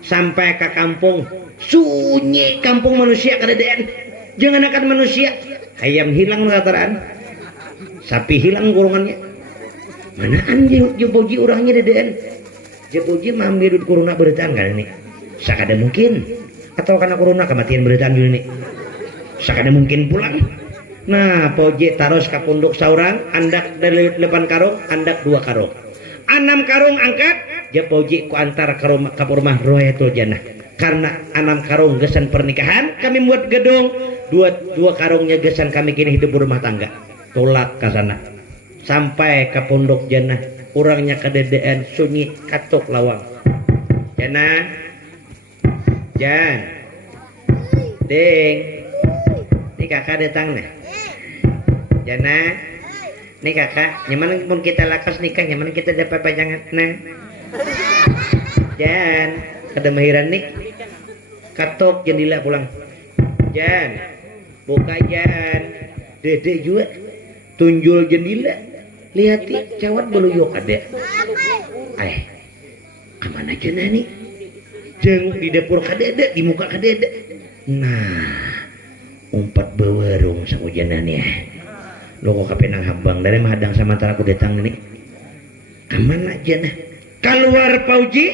sampai ke kampung sunyi kampung manusia kadadaan jangan akan manusia ayam hilang rata-rata sapi hilang kurungannya manaan Jopoji orangnya dedaan Jopoji mambil kuruna beritahan kan ini sakada mungkin atau karena kuruna kematian beritahan dulu ini sakada mungkin pulang nah Poji taros ke punduk saurang andak dari 8 karung andak 2 karung 6 karung angkat Jopoji ku antar ke rumah Ruhayatul Jannah karena 6 karung gesan pernikahan kami buat gedung 2 karungnya gesan kami kini hidup berumah tangga tolak ke sana sampai ke pondok jannah orangnya kededaan sunyi katuk lawang jannah jan ding ini kakak datang nih jannah ini kakak nyaman pun kita lakas nikah nyaman kita dapat pajangan nah jan kedemahiran nih katuk jendela pulang jan buka jan dede juga tunjul jendela lihati cawat beluyok ada kemana jenah nih jenguk di dapur kadeda di muka kadeda nah umpat bewarung sama jenahnya lo kok kapenang habang dari mahadang sama antara aku datang ini kemana jenah keluar Pauji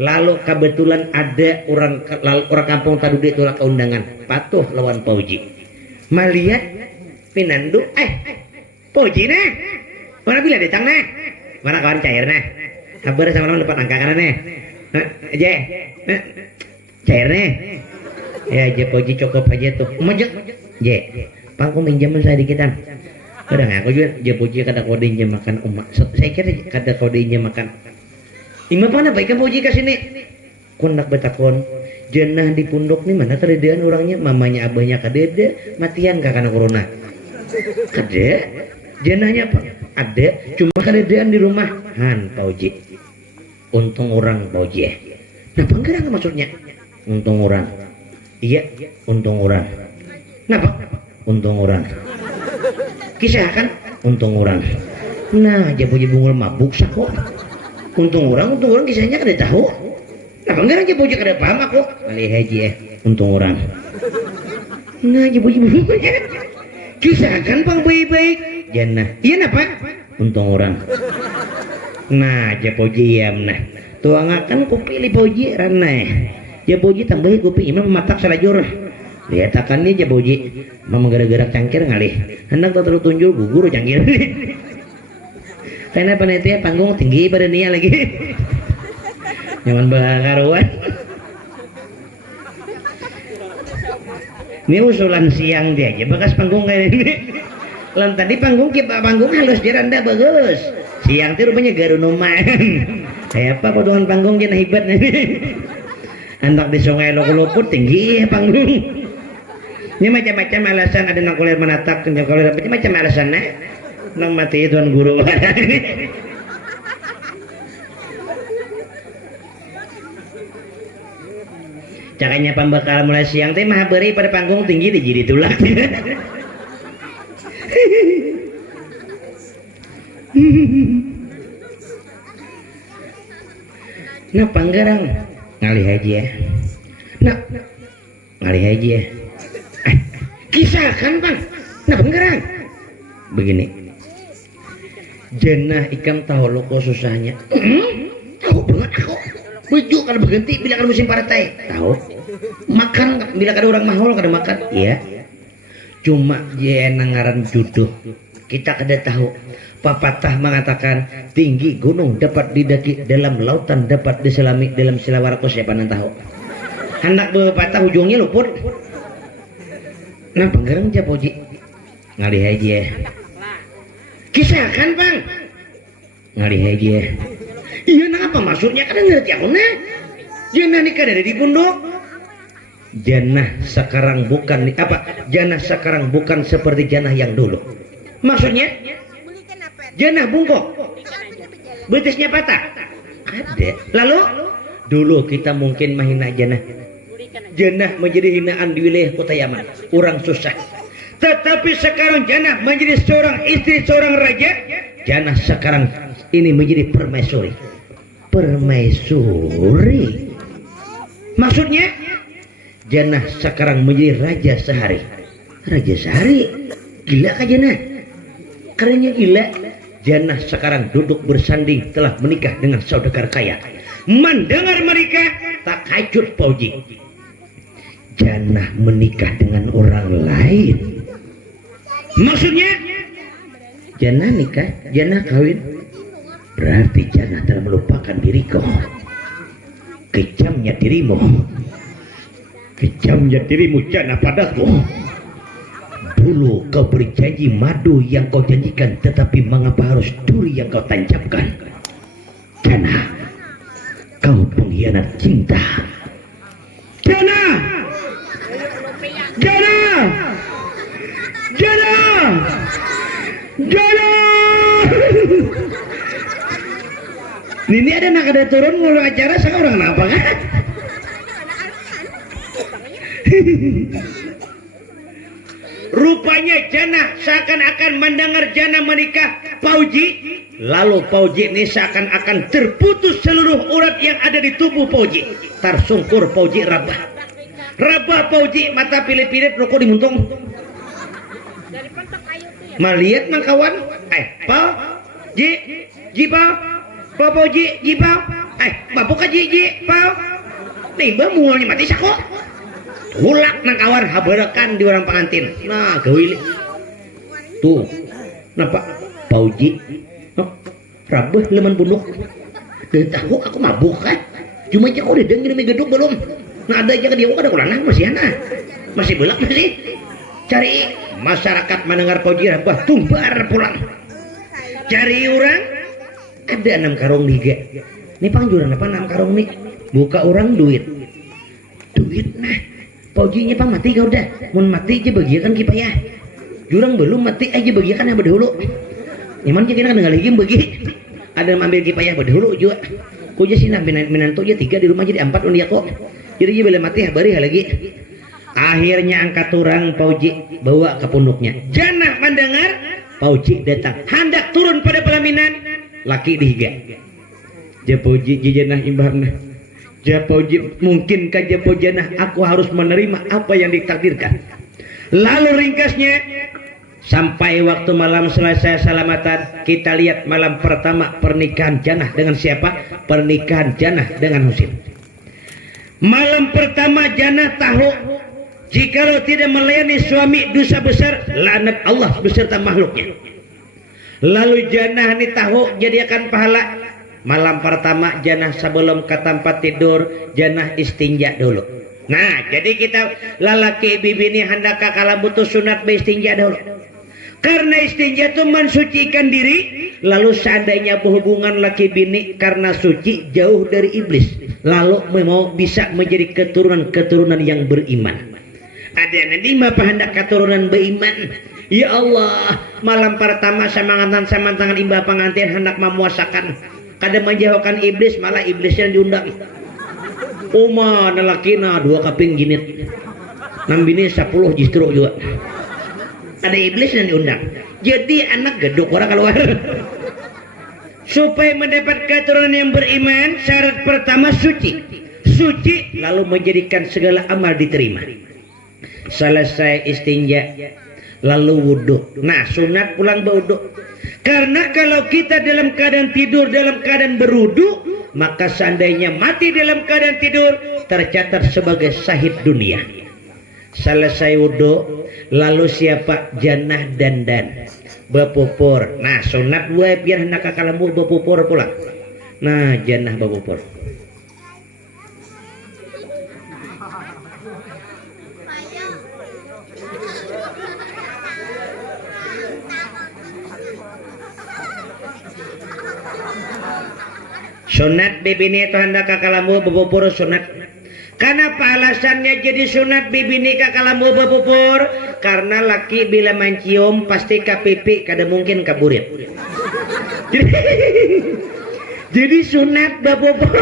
lalu kebetulan ada orang kampung tadude tolak keundangan patuh lawan Pauji melihat pinandu Pauji nah mana bila datang nah mana kawan cair nah kabar sama orang depan angka kanan nah aja cair nah ya aja Pauji cukup aja tuh mojek je pangku minjaman saya dikitan Kadang aku juga jabuji kada kodenya makan umat. Saya kira kada kodenya makan. Ima mana baik kamu uji ke sini. Kondak betakon. Jenah di pundok nih mana kededean orangnya, mamanya abahnya kadede, matian gak karena corona. Kade, jenahnya apa? Ada, cuma kededean di rumah. Han, Pak Uji. Untung orang Pak Uji. Nah, penggerang maksudnya? Untung orang. Iya, untung orang. Kenapa? Untung orang. Kisah kan? Untung orang. Nah, jabu-jabu bungul mabuk sako. Untung orang kisahnya kada tahu. Nah, penggerang jabu-jabu kada paham aku. Kali haji untung orang. Nah, jabu-jabu kisah kan pang baik-baik. Janah. Iya napa? Untung orang. Nah, jabu-jabu nah. Tuangakan kopi li Pauji ranai. Jabu-jabu tambahi kopi imam matak salajur. Liatakannya jabu-jabu mama gara-gara cangkir ngalih. Hendak tak terlalu tunjul gugur cangkir. Karena panitia panggung tinggi pada nia lagi. Nyaman bakaruan. Ini usulan siang dia aja bekas panggung kayak ini. Lan tadi panggung halus jaranda bagus. Siang itu rupanya garunuman. Kayak apa potongan panggung jangan hebat nih. Antak di sungai loput tinggi panggung. Ini macam-macam alasan ada nang kuliah menatak, nang kuliah macam-macam alasan nah. Nang mati tuan guru. Caranya pembekal mulai siang teh mah beri pada panggung tinggi di jadi tulak. Nah panggarang ngalih haji ya. Nah ngalih haji ya. Kisah kan bang. Nah panggarang begini. Jenah ikam tahu lo kok susahnya. Tahu banget aku. Bujuk kalau berhenti bila kalau musim partai. Tahu. Makan bila kada orang mahal kada makan. Iya. Cuma jenah ngaran jodoh. Kita kada tahu. Pepatah mengatakan tinggi gunung dapat didaki, dalam lautan dapat diselami, dalam silawaraku siapa yang tahu. Hendak pepatah ujungnya luput. Nah penggerang japoji ngalih haji ya. Kisah kan bang ngalih haji ya. Iya nah apa maksudnya kadang ngerti aku nah. Janah nikah dari di pundok. Janah sekarang bukan apa? Janah sekarang bukan seperti janah yang dulu. Maksudnya? Janah bungkuk. Betisnya patah. Ada. Lalu dulu kita mungkin menghina janah. Janah menjadi hinaan di wilayah kota Yaman. Orang susah. Tetapi sekarang janah menjadi seorang istri seorang raja. Janah sekarang ini menjadi permaisuri. Permaisuri. Maksudnya janah sekarang menjadi raja sehari. Raja sehari. Gila kan janah? Kerennya gila. Janah sekarang duduk bersanding telah menikah dengan saudagar kaya. Mendengar mereka tak hancur Pauji. Janah menikah dengan orang lain. Maksudnya janah nikah, janah kawin. Berarti janah telah melupakan diriku. Kejamnya dirimu. Kejamnya dirimu janah padaku. Dulu kau beri janji madu yang kau janjikan, tetapi mengapa harus duri yang kau tancapkan? Janah, kau pengkhianat cinta. Janah, Janah, Janah, Janah. Ini ada nak ada turun ngulu acara sekarang kenapa kan? Rupanya janah seakan-akan mendengar janah menikah Pauji. Lalu Pauji ini seakan-akan terputus seluruh urat yang ada di tubuh Pauji. Tarsungkur Pauji rabah. Rabah Pauji mata pilih-pilih rokok dimuntung. Melihat mang kawan. Pau Ji Pau. Pauji Ji Pau. Bapak ka Ji Pau. Nih mulanya mati sako. Hulak nang kawan habarakan di orang pengantin. Nah gawili tuh napa Pauji rabeh leman bunduk tahu aku mabuk kan cuma aja kau udah dengerin geduk belum nah ada aja ke dia ada kulana masih anak masih belak masih cari masyarakat mendengar Pauji bah tumbar pulang cari orang ada 6 karung diga ini pangjuran apa 6 karung nih buka orang duit nah Paujinya pang mati kau dah mun mati aja bagian kipayah jurang belum mati aja bagian yang berdahulu nyaman kita kan dengar lagi bagi ada yang ambil kipayah berdahulu juga kuja sih nah menantu aja 3 di rumah jadi 4 unia kok jadi dia boleh mati bari lagi akhirnya angkat turang Pauji bawa ke punduknya janah mendengar Pauji datang hendak turun pada pelaminan laki dihiga ja Pauji janah imbahna ja Pauji mungkin kaja Paujanah aku harus menerima apa yang ditakdirkan lalu ringkasnya sampai waktu malam selesai salamatan kita lihat malam pertama pernikahan Janah dengan siapa pernikahan Janah dengan Husin malam pertama Janah tahu jikalau tidak melayani suami dosa besar laknat Allah beserta makhluknya lalu Janah ini tahu jadi akan pahala malam pertama Janah sebelum ke tempat tidur Janah istinja dulu nah jadi kita lalaki bibi ini hendak kalau butuh sunat istinja dulu karena istinja itu mensucikan diri lalu seandainya berhubungan laki bini karena suci jauh dari iblis lalu mau bisa menjadi keturunan yang beriman ada nanti mah hendak keturunan beriman ya Allah malam pertama sama tangan imbah pengantin hendak memuasakan kada menjauhkan iblis malah iblisnya diundang Uma nalakina 2 kaping ginit 6 bini 10 justru juga ada iblis yang diundang jadi anak geduk orang keluar supaya mendapat keturunan yang beriman syarat pertama suci lalu menjadikan segala amal diterima selesai istinja lalu wudhu nah sunat pulang berwudhu karena kalau kita dalam keadaan tidur dalam keadaan berwudhu maka seandainya mati dalam keadaan tidur tercatat sebagai syahid dunia selesai wudhu lalu siapa Janah dandan bapupur nah sunat gue biar hendak kakalambu bapupur pulang nah Janah bapupur sunat bibini itu hendak kakalambu bapupur sunat kenapa alasannya jadi sunat bibini kakalambu bapupur karena laki bila mencium pasti kapipi kada mungkin kaburit jadi sunat bapupur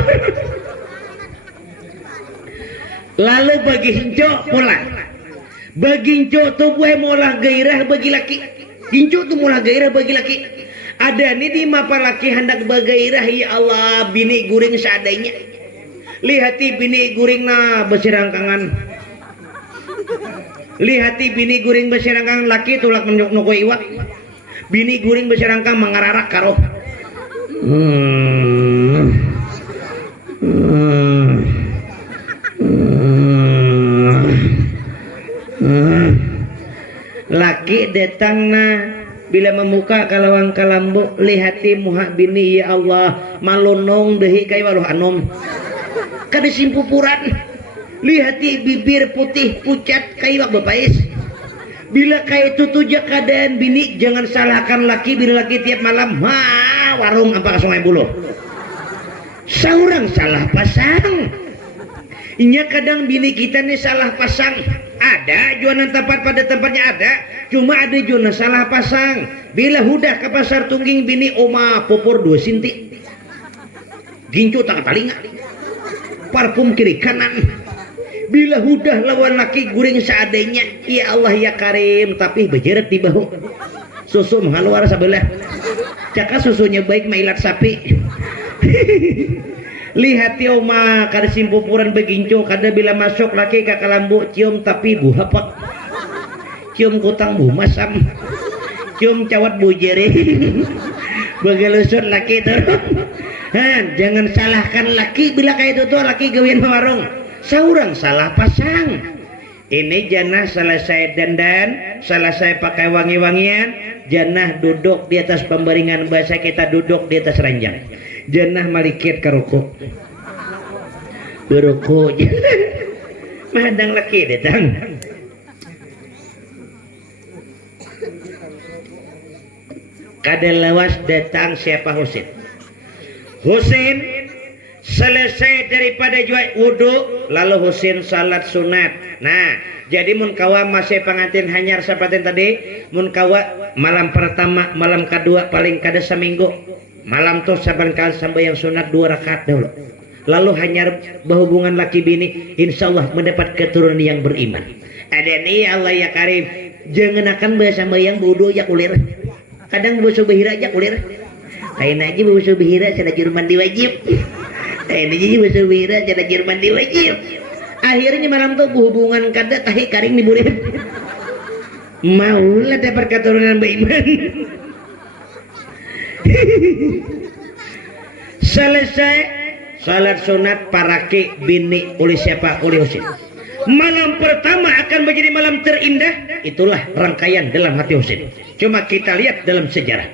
lalu bagi hinco pulang bagi hinco tuh gue mulah gairah bagi laki hinco tuh mulah gairah bagi laki ada nih di mapa laki hendak bagairah ya Allah bini guring seadanya lihati bini guring na bersirangkangan lihati bini guring bersirangkangan laki tulak menyuk iwak bini guring bersirangkang mengararak karo laki datang na bila memuka kalawang kalambu lihati muha bini ya Allah malunong dehi kay waluh anom kada simpupuran lihati bibir putih pucat kay wak bapais bila kay tutuja keadaan bini jangan salahkan laki bila laki tiap malam warung apa ke Sungai Buloh seorang salah pasang inya kadang bini kita nih salah pasang ada jualan tempat pada tempatnya ada cuma ada jualan salah pasang bila hudah ke pasar tungging bini oma popor 2 sinti gincu tak talinga parfum kiri kanan bila hudah lawan laki guring seadanya ya Allah ya Karim tapi bejeret di bahu susu menghaluar sebelah caka susunya baik mailat sapi lihat oma kada simpupuran beginco kada bila masuk laki ke kalambu cium tapi bu hapak cium kutang bu masam cium cawat bu jere begelusut laki turun jangan salahkan laki bila kayak itu tuh laki gawian warung seorang salah pasang ini Janah selesai dandan selesai pakai wangi-wangian Janah duduk di atas pembaringan bahasa kita duduk di atas ranjang Janah malikit ke ruku beruku mahadang laki datang kada lawas datang siapa Husin. Husin selesai daripada jual wudu, lalu Husin salat sunat. Nah, jadi mun kawa masih pengantin hanyar sapaten tadi, mun kawa malam pertama, malam kedua paling kada seminggu. Malam tuh saban kali sampai yang sunat 2 rakaat dulu. Lalu hanyar berhubungan laki bini, insya Allah mendapat keturunan yang beriman. Ada nih Allah ya Karim, jangan akan bahasa yang bodoh ya kulir. Kadang bahasa behira aja kulir. Kain aja bahasa behira saya Jerman diwajib. Kain aja bahasa behira saya Jerman diwajib. Akhirnya malam tuh hubungan kada tahi karing di burit. Maulah dapat keturunan beriman. Selesai salat sunat paraki bini oleh siapa? Oleh Husin. Malam pertama akan menjadi malam terindah. Itulah rangkaian dalam hati Husin. Cuma kita lihat dalam sejarah.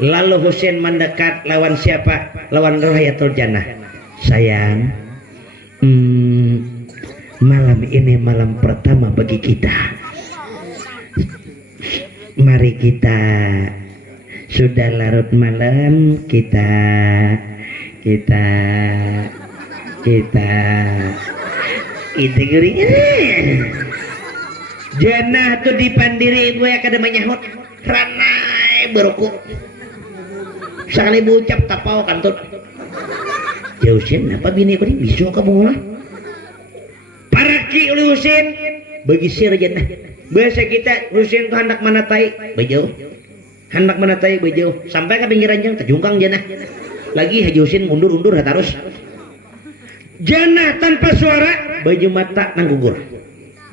Lalu Husin mendekat lawan siapa? Lawan Rohayatul Jannah. Sayang, malam ini malam pertama bagi kita. Mari kita, sudah larut malam, kita itu gering. Jannah tuh dipandiri ibu ya kada menyahut ranai berukuk sekali bucap tapau kantut Husin apa bini ko ni bisu ka bunga paraki oleh Husin bagi sir Jannah. Bahasa kita Husin tuh hendak manatai bejauh, hendak manatai bejauh sampai ke pinggiran jang terjungkang Jannah lagi Haji Husin mundur-undur terus. Jannah tanpa suara baju mata nang gugur.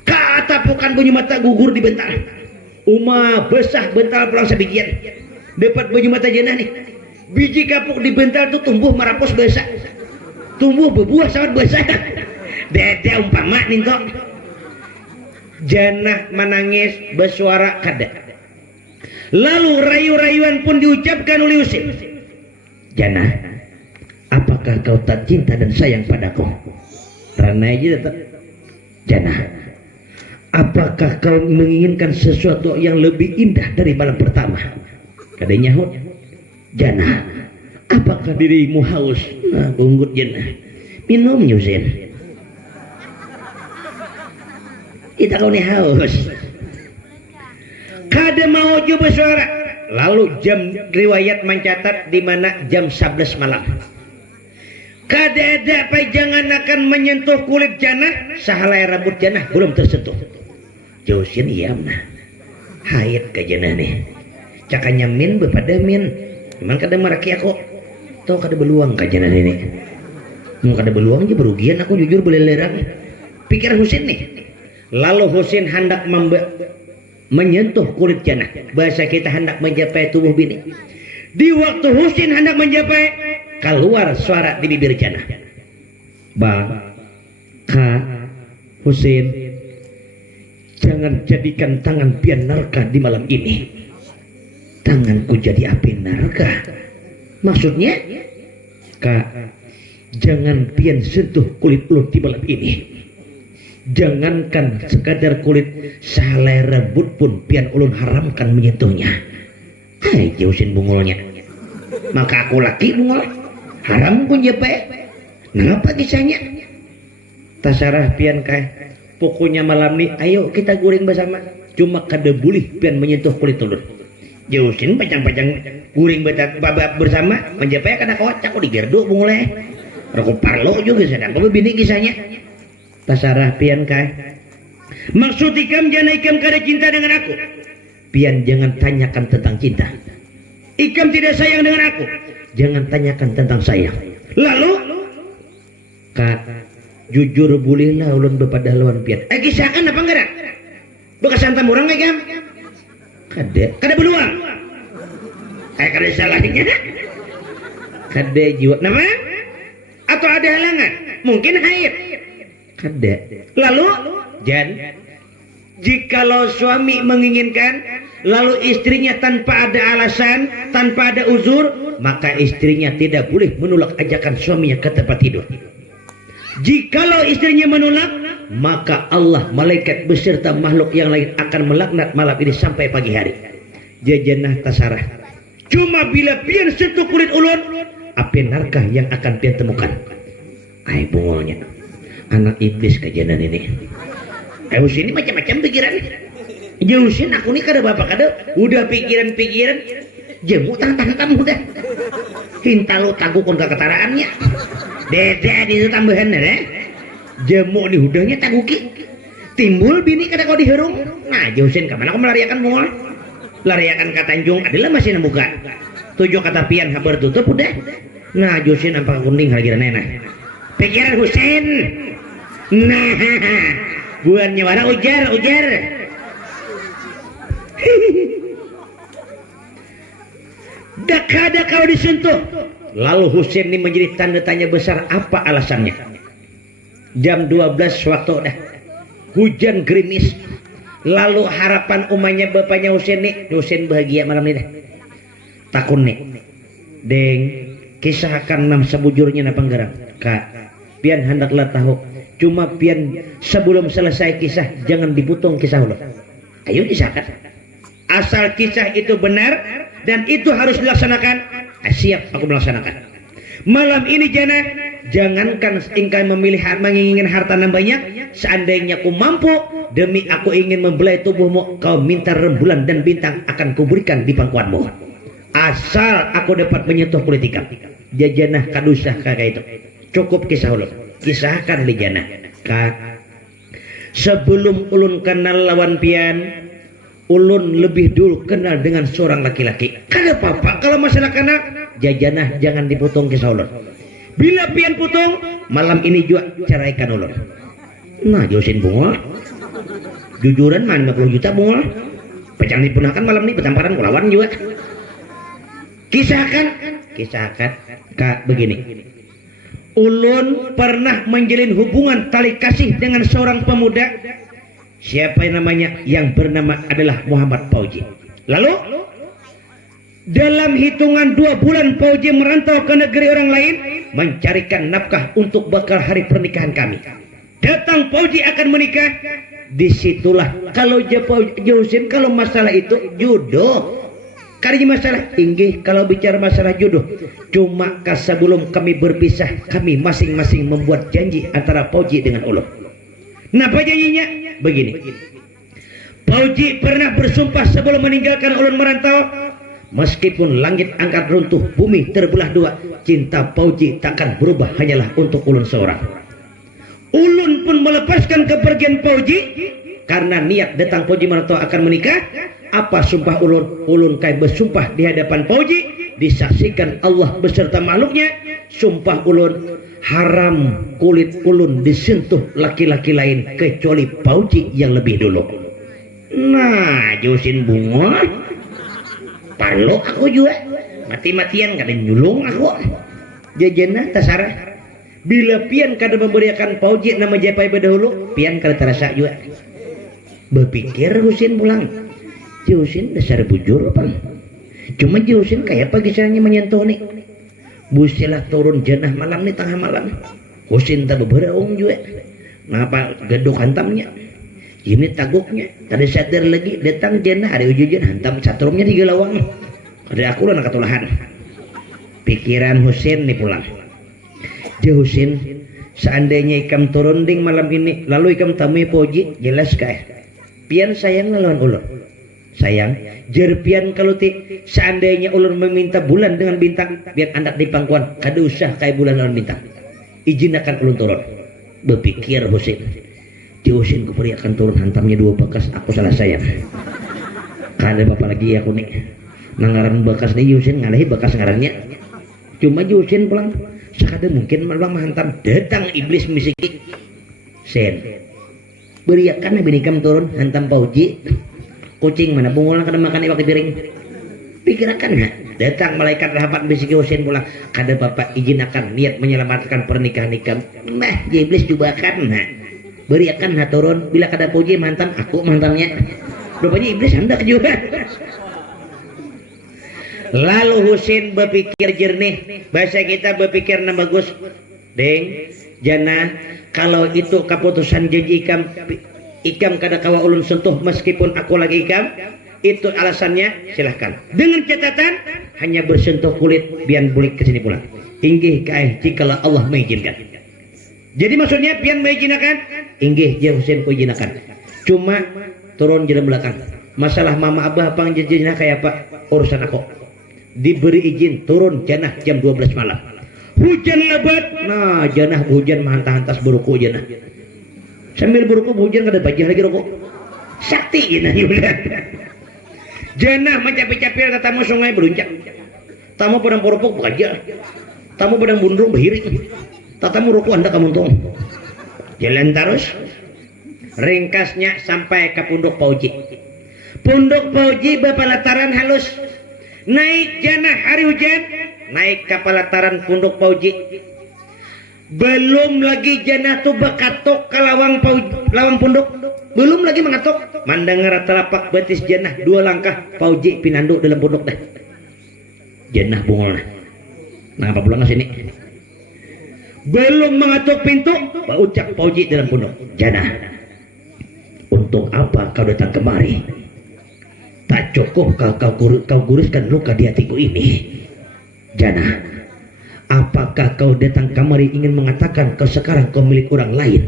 Katapukan bunyi mata gugur di bentar. Uma besah bentar pulang sebijian. Dapat baju mata Jannah nih. Biji kapuk di bentar tuh tumbuh marapos besar. Tumbuh berbuah sangat besar. Dede umpama ninto. Jannah menangis bersuara kada. Lalu rayu-rayuan pun diucapkan oleh Husin. Jannah, apakah kau tak cinta dan sayang padaku? Ranai aja tetap. Jannah, apakah kau menginginkan sesuatu yang lebih indah dari malam pertama? Kadanya nyahut. Jannah, apakah dirimu haus? Nah, bunggut Jannah. Minum Husin. Kita kau nih haus. Kada mau juga bersuara. Lalu jam riwayat mencatat di mana jam 11 malam. Kada ada pajangan akan menyentuh kulit Jannah, sahalai rambut Jannah belum tersentuh. Husin iya nah. Haid ke Jannah nih. Cakanya min bepada min. Memang kada maraki aku. Tuh kada beluang ke Jannah ini. Mau kada beluang aja berugian aku jujur boleh lerang. Pikiran Husin nih. Lalu Husin hendak menyentuh kulit Jannah. Bahasa kita hendak mencapai tubuh bini. Di waktu Husin hendak mencapai, keluar suara di bibir Jannah. Bang, Kak, Husin, jangan jadikan tangan pian neraka di malam ini. Tanganku jadi api neraka. Maksudnya, Kak, jangan pian sentuh kulit ulun di malam ini. Jangankan sekadar kulit, sahalai rambut pun pian ulun haramkan menyentuhnya. Hai Husin bungulnya. Maka aku laki bungul haram pun jepe. Kenapa kisahnya? Tasarah pian kai. Pokoknya malam ini ayo kita guring bersama. Cuma kada boleh pian menyentuh kulit ulun. Husin pajang-pajang guring bersama menjepe kada kocak kok digerdo bungulnya. Aku parlo juga sedang kau bini kisahnya. Tasarah pian kai. Maksud ikam jangan ikam kada cinta dengan aku. Pian jangan tanyakan tentang cinta. Ikam tidak sayang dengan aku. Jangan tanyakan tentang sayang. Lalu Kak, jujur bolehlah ulun bepada lawan pian. Kisahkan apa enggak? Bekas santam orang ikam? Kada beluang. Kada salahnya. Kada jiwa. Nama? Atau ada halangan? Mungkin haid. Kada. Lalu Jan, jikalau suami menginginkan lalu istrinya tanpa ada alasan, tanpa ada uzur, maka istrinya tidak boleh menolak ajakan suaminya ke tempat tidur. Jikalau istrinya menolak, maka Allah, malaikat beserta makhluk yang lain akan melaknat malam ini sampai pagi hari. Jannah tasarah. Cuma bila pian sentuh kulit ulun, apa narkah yang akan pian temukan? Ay bungolnya, anak iblis kajian ini. Husin ini macam-macam pikiran. Husin aku nih kada bapak kada, udah pikiran-pikiran, jemu tang-tang udah. Hintalu tangguh kon ketaraannya. Dede itu tambahan jemu nih udahnya taguki. Timbul bini kada kau diherung. Nah Husin kemana kau melariakan mall? Lariakan ke Tanjung adalah masih nembuka. Tujuh kata pian kabar tutup udah. Nah Husin apa kuning lagi nena. Pikiran Husin. Nah, buan nyawara ujar. Dak kau disentuh. Lalu Husin ini menjadi tanda tanya besar, apa alasannya? Jam 12 waktu dah. Hujan gerimis. Lalu harapan umanya bapaknya Husin nih, Husin bahagia malam ini dah. Takun nih, deng, kisahkan nam sebujurnya na panggarang. Kak, pian hendaklah tahu. Cuma pian sebelum selesai kisah jangan dipotong kisah ulun. Ayo kisahkan. Asal kisah itu benar dan itu harus dilaksanakan. Siap aku melaksanakan. Malam ini jana, jangankan engkau memilih menginginkan harta yang banyak, seandainya aku mampu, demi aku ingin membelai tubuhmu, kau minta rembulan dan bintang akan kuberikan di pangkuanmu. Asal aku dapat menyentuh kulit ikam. Jajanah kadusah kakak itu. Cukup kisah ulun. Kisahkan di jana. Kak, sebelum ulun kenal lawan pian, ulun lebih dulu kenal dengan seorang laki-laki. Kada apa-apa kalau masalah kenal, jajanah jangan dipotong kisah ulun. Bila pian potong, malam ini juga ceraikan ulun. Nah Husin bungol. Jujuran mah 50 juta bungol. Pecang dipunahkan malam ini betamparan kulawan juga. Kisahkan. Kak begini. Ulun pernah menjalin hubungan tali kasih dengan seorang pemuda. Siapa yang namanya? Yang bernama adalah Muhammad Pauji. Lalu dalam hitungan 2 bulan Pauji merantau ke negeri orang lain, mencarikan nafkah untuk bakal hari pernikahan kami. Datang Pauji akan menikah. Disitulah kalau Husin kalau masalah itu jodoh. Karena masalah tinggi kalau bicara masalah jodoh. Cuma sebelum kami berpisah, kami masing-masing membuat janji antara Pauji dengan ulun. Napa janjinya? Begini. Pauji pernah bersumpah sebelum meninggalkan ulun merantau, meskipun langit angkat runtuh, bumi terbelah dua, cinta Pauji takkan berubah hanyalah untuk ulun seorang. Ulun pun melepaskan kepergian Pauji karena niat datang Pauji merantau akan menikah. Apa sumpah ulun? Ulun kai bersumpah di hadapan Pauji, disaksikan Allah beserta makhluknya. Sumpah ulun, haram kulit ulun disentuh laki-laki lain kecuali Pauji yang lebih dulu. Nah Husin bungol, parlo aku juga mati-matian kada nyulung aku. Jajana tasarah. Bila pian kada memberiakan Pauji nama japai berdahulu, pian kada terasa juga. Berpikir Husin pulang. Husin dasar bujur apa? Cuma Husin kayak apa kisahnya menyentuh nih. Busilah turun janah malam nih tengah malam. Husin tak beberong juga. Ngapa geduk hantamnya? Ini taguknya. Tadi sadar lagi datang janah ada ujuan hantam satrumnya di gelawang. Ada aku lah nakatulahan. Pikiran Husin nih pulang. Husin, seandainya ikam turun ding malam ini, lalu ikam temui Pauji, jelas kayak pian sayang lawan ulun. Sayang, jerpian kalau seandainya ulun meminta bulan dengan bintang, biar anak di pangkuan, kada usah kayak bulan lawan bintang. Izin akan ulun turun. Berpikir Husin. Husin kuperi akan turun hantamnya 2 bekas, aku salah sayang. Kada apa lagi aku nih. Nangaran bekas nih Husin ngalahi bekas ngarannya. Cuma Husin pulang. Sekada mungkin malam menghantam, datang iblis misiki. Sen. Beriakan binikam turun hantam Pauji. Kucing mana bungulang kada makan iwak di piring. Pikirakan datang malaikat rahmat bisiki Husin pulang. Kada bapak izin akan niat menyelamatkan pernikahan ikam. Nah iblis juga akan beriakan turun. Bila kada Pauji mantan aku mantannya. Rupanya iblis hendak juga. Lalu Husin berpikir jernih. Bahasa kita berpikir na bagus. Deng jana kalau itu keputusan janji ikam kada kawa ulun sentuh meskipun aku lagi ikam, itu alasannya silahkan. Dengan catatan hanya bersentuh kulit pian bulik ke sini pulang. Inggih kae jikalau Allah mengizinkan. Jadi maksudnya pian mengizinkan, inggih je Husin ku izinakan. Cuma turun jalan belakang. Masalah mama abah pangjejena kayak apa urusan aku. Diberi izin turun janah jam 12 malam. Hujan lebat. Nah, janah hujan mantah-hantas buruku janah. Sambil buruku hujan kada bajah lagi rokok. Sakti janah yulah. Janah mencapai-capai tamu sungai beruncak. Tamu pedang poropok bekerja. Tamu pedang bundrung berhiring. Tatamu rokok anda kamuntung. Jalan terus. Ringkasnya sampai ke Punduk Pauji. Punduk Pauji bapalataran halus. Naik janah hari hujan. Naik ke pelataran Punduk Pauji. Belum lagi janah tuh bakatok ke lawang Punduk. Belum lagi mengatok. Mandang rata-lapak betis janah 2 langkah Pauji pinanduk dalam punduk dah. Janah bungol nah. Nah apa pulang ke sini? Belum mengatok pintu, ucap Pauji dalam punduk. Janah, untuk apa kau datang kemari? Tak cukup kau guruskan luka di hatiku ini. Janah, apakah kau datang kemari ingin mengatakan kau sekarang kau milik orang lain?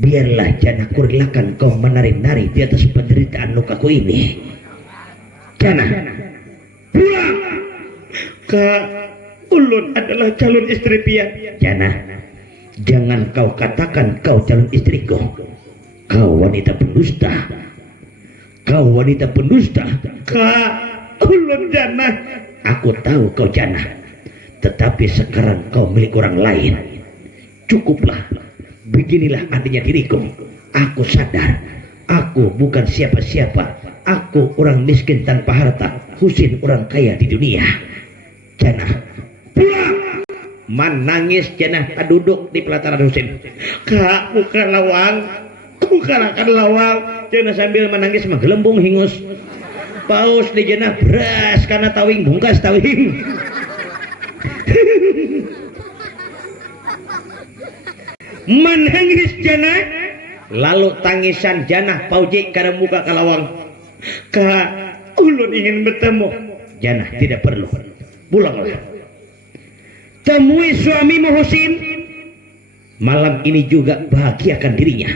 Biarlah janah kurelakan kau menari-nari di atas penderitaan lukaku ini. Janah, pulang. Kak, ulun adalah calon istri pian. Janah, jangan kau katakan kau calon istriku. Kau wanita pendusta. Kau wanita pendusta. Kak, ulun janah. Aku tahu kau janah. Tetapi sekarang kau milik orang lain. Cukuplah. Beginilah adanya diriku. Aku sadar. Aku bukan siapa-siapa. Aku orang miskin tanpa harta. Husin orang kaya di dunia. Janah, pulang. Menangis janah duduk di pelataran Husin. Kak, bukan lawang. Bukan akan lawang. Janah sambil menangis menggelembung hingus. Paus di janah beras karena tawing bungkas tawing. Menangis janah. Lalu tangisan janah Pauji karena muka kalawang. Kak, ulun ingin bertemu. Janah, tidak perlu. Pulanglah. Temui suamimu Husin. Malam ini juga bahagiakan dirinya.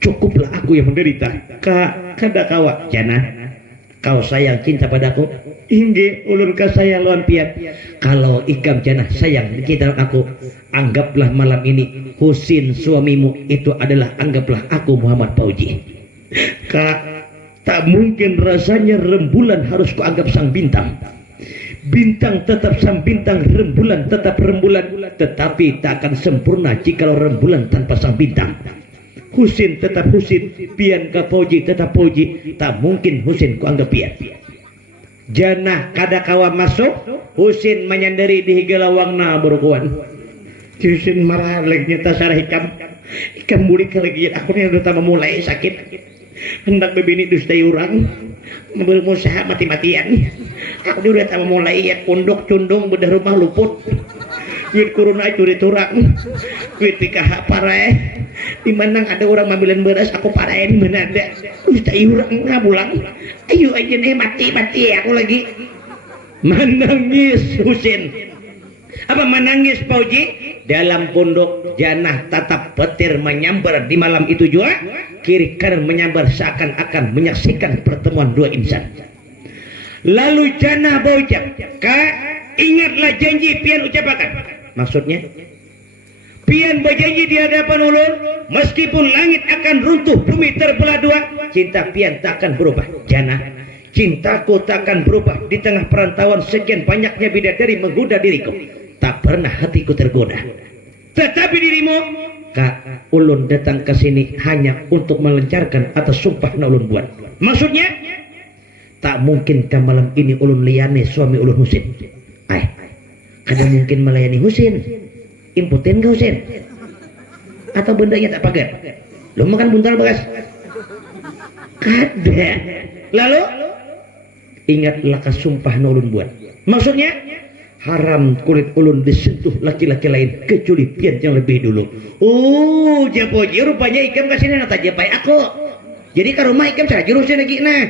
Cukuplah aku yang menderita. Kak, kada kawa. Janah, kau sayang cinta padaku? Inggih, ulun kasayang lawan pian. Kalau ikam janah sayang cinta aku, anggaplah malam ini Husin suamimu itu adalah anggaplah aku Muhammad Pauji. Kak, tak mungkin rasanya rembulan harus kuanggap sang bintang. Bintang tetap sang bintang, rembulan tetap rembulan, tetapi tak akan sempurna jikalau rembulan tanpa sang bintang. Husin tetap Husin, pian ka Pauji tetap Pauji, tak mungkin Husin kuanggap pian. Janah kada kawa masuk, Husin menyandari di higalawangna berukuan. Husin marah lagi nyata sarah ikam bulik lagi aku nih udah mulai sakit. Hendak bebini dustai orang, berusaha mati-matian. Aku udah mulai ya punduk cundung bedah rumah luput. Duit kuruna curi turang, duit pikah parai. Di mana ada orang ngambilin beras aku parain mana ada. Dustai orang ngabulang. Ayo aja nih mati aku lagi. Menangis Husin. Apa menangis Pauji? Dalam punduk janah tatap petir menyambar di malam itu juga. Kiri kanan menyambar seakan-akan menyaksikan pertemuan dua insan. Lalu janah berucap, Kak, ingatlah janji pian ucapakan. Maksudnya, pian berjanji di hadapan ulun, meskipun langit akan runtuh, bumi terbelah dua, cinta pian tak akan berubah. Janah, cintaku tak akan berubah di tengah perantauan sekian banyaknya bidadari menggoda diriku. Tak pernah hatiku tergoda. Tetapi dirimu, Kak, ulun datang ke sini hanya untuk melancarkan atas sumpah na ulun buat. Maksudnya, tak mungkin ke malam ini ulun layani suami ulun Husin. Kada mungkin melayani Husin. Impoten ke Husin? Atau bendanya tak pagar? Lu makan buntal bekas? Kada. Lalu, ingatlah ke sumpah na ulun buat. Maksudnya, haram kulit ulun disentuh laki-laki lain kecuali pian yang lebih dulu. Japoji rupanya ikam kasih nata japai aku. Jadi ke rumah ikam saja jurusin lagi nah.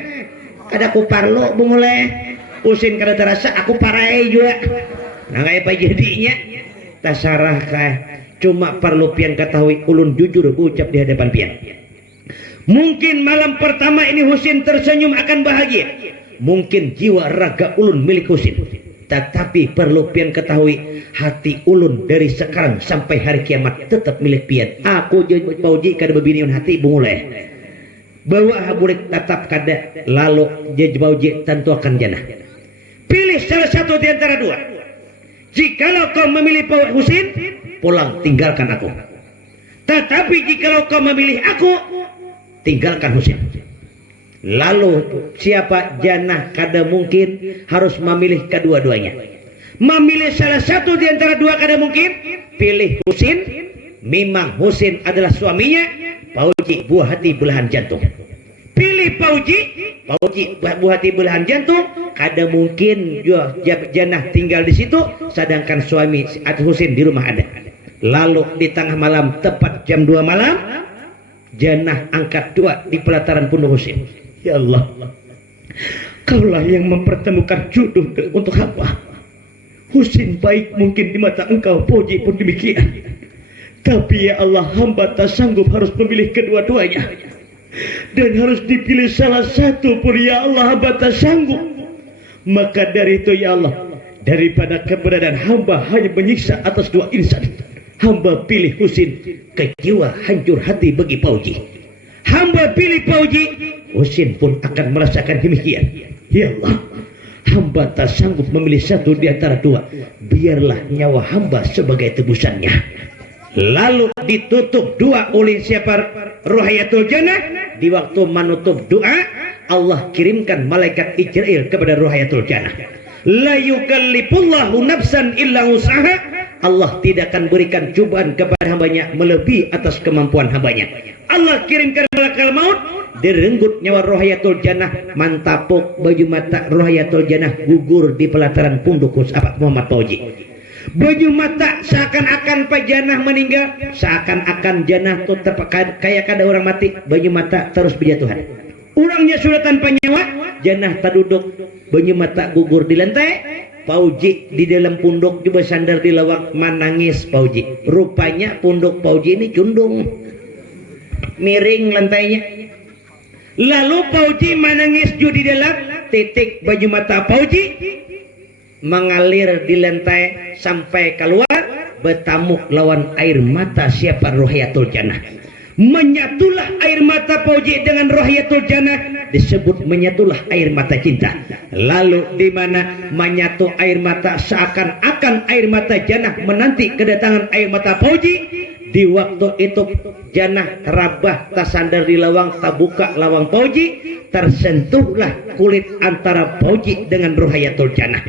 Kada ku parlo bungole. Usin kada terasa aku parai juga. Nah kayak apa jadinya? Tasarah kah? Cuma perlu pian ketahui ulun jujur ucap di hadapan pian. Mungkin malam pertama ini Husin tersenyum akan bahagia. Mungkin jiwa raga ulun milik Husin. Tetapi perlu pian ketahui hati ulun dari sekarang sampai hari kiamat tetap milik pian. Aku jadi pauji kada bebiniun hati bungulai. Bahwa boleh tetap kada lalu jadi pauji tentu akan jannah. Pilih salah satu di antara dua. Jikalau kau memilih Pak Husin, pulang tinggalkan aku. Tetapi jikalau kau memilih aku, tinggalkan Husin. Lalu siapa jannah kada mungkin harus memilih kedua-duanya. Memilih salah satu di antara dua kada mungkin. Pilih Husin. Memang Husin adalah suaminya. Pauji buah hati belahan jantung. Pilih Pauji buah hati belahan jantung. Kada mungkin jannah tinggal di situ, sedangkan suami Husin di rumah ada. Lalu di tengah malam tepat jam 2 malam, jannah angkat dua di pelataran punduk Husin. Ya Allah, Kaulah yang mempertemukan jodoh untuk hamba. Husin baik mungkin di mata Engkau, Pauji pun demikian. Tapi ya Allah, hamba tak sanggup harus memilih kedua-duanya. Dan harus dipilih salah satu pun ya Allah, hamba tak sanggup. Maka dari itu ya Allah, daripada keberadaan hamba hanya menyiksa atas dua insan, hamba pilih Husin. Kejiwa hancur hati bagi Pauji. Hamba pilih Pauji, Husin pun akan merasakan demikian. Ya Allah, hamba tak sanggup memilih satu di antara dua. Biarlah nyawa hamba sebagai tebusannya. Lalu ditutup doa oleh siapa? Ruhayatul Jannah. Di waktu menutup doa, Allah kirimkan malaikat Ijrail kepada Ruhayatul Jannah. La yukallifullahu nafsan illa usaha. Allah tidak akan berikan cobaan kepada hambanya melebihi atas kemampuan hambanya. Allah kirimkan malaikat maut, direnggut nyawa Ruhayatul Jannah, mantapuk baju mata Ruhayatul Jannah gugur di pelataran punduk Muhammad Pauji. Baju mata seakan-akan Pak Jannah meninggal, seakan-akan Jannah tuh kayak kada orang mati, baju mata terus berjatuhan. Orangnya sudah tanpa nyawa, Jannah tak duduk, baju mata gugur di lantai. Pauji di dalam punduk juga sandar di lawang, menangis Pauji. Rupanya punduk Pauji ini cundung, miring lantainya. Lalu Pauji menangis juga di dalam, titik baju mata Pauji mengalir di lantai sampai keluar, bertamuk lawan air mata siapa? Ruhayatul Jannah. Menyatulah air mata Pauji dengan Ruhayatul Jannah, disebut menyatulah air mata cinta. Lalu di mana menyatu air mata, seakan-akan air mata Jannah menanti kedatangan air mata Pauji. Di waktu itu Jannah terabah, tersandar di lawang, terbuka lawang Pauji, tersentuhlah kulit antara Pauji dengan Ruhayatul Jannah.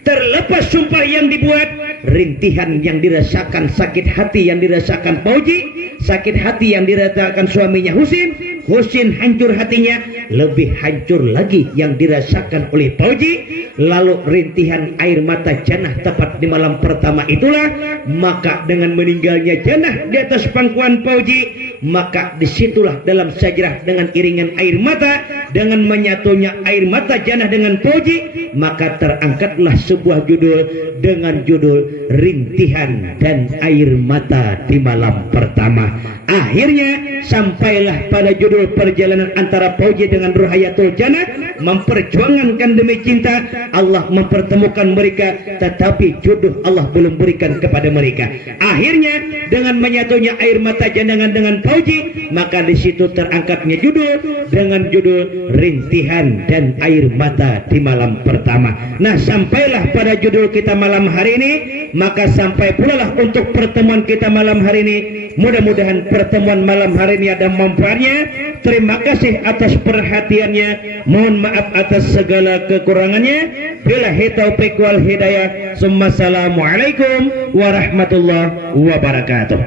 Terlepas sumpah yang dibuat, rintihan yang dirasakan, sakit hati yang dirasakan Pauji, sakit hati yang dirasakan suaminya Husin, Husin hancur hatinya, lebih hancur lagi yang dirasakan oleh Pauji. Lalu rintihan air mata Jannah tepat di malam pertama itulah, maka dengan meninggalnya Jannah di atas pangkuan Pauji, maka disitulah dalam sejarah dengan iringan air mata, dengan menyatunya air mata Jannah dengan Pauji, maka terangkatlah sebuah judul dengan judul Rintihan dan Air Mata di Malam Pertama. Akhirnya sampailah pada judul perjalanan antara Pauji dengan Ruhayatul Jannah, memperjuangkan demi cinta. Allah mempertemukan mereka, tetapi jodoh Allah belum berikan kepada mereka. Akhirnya dengan menyatunya air mata Jannah dengan Pauji, maka di situ terangkatnya judul dengan judul Rintihan dan Air Mata di Malam Pertama. Nah, sampailah pada judul kita malam hari ini, maka sampai pula lah untuk pertemuan kita malam hari ini. Mudah-mudahan pertemuan malam hari ini ada manfaatnya. Terima kasih atas perhatiannya. Mohon maaf atas segala kekurangannya. Billahi taufiq wal hidayah. Assalamualaikum warahmatullahi wabarakatuh.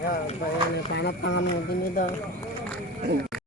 Ya, saya sangat tangan ini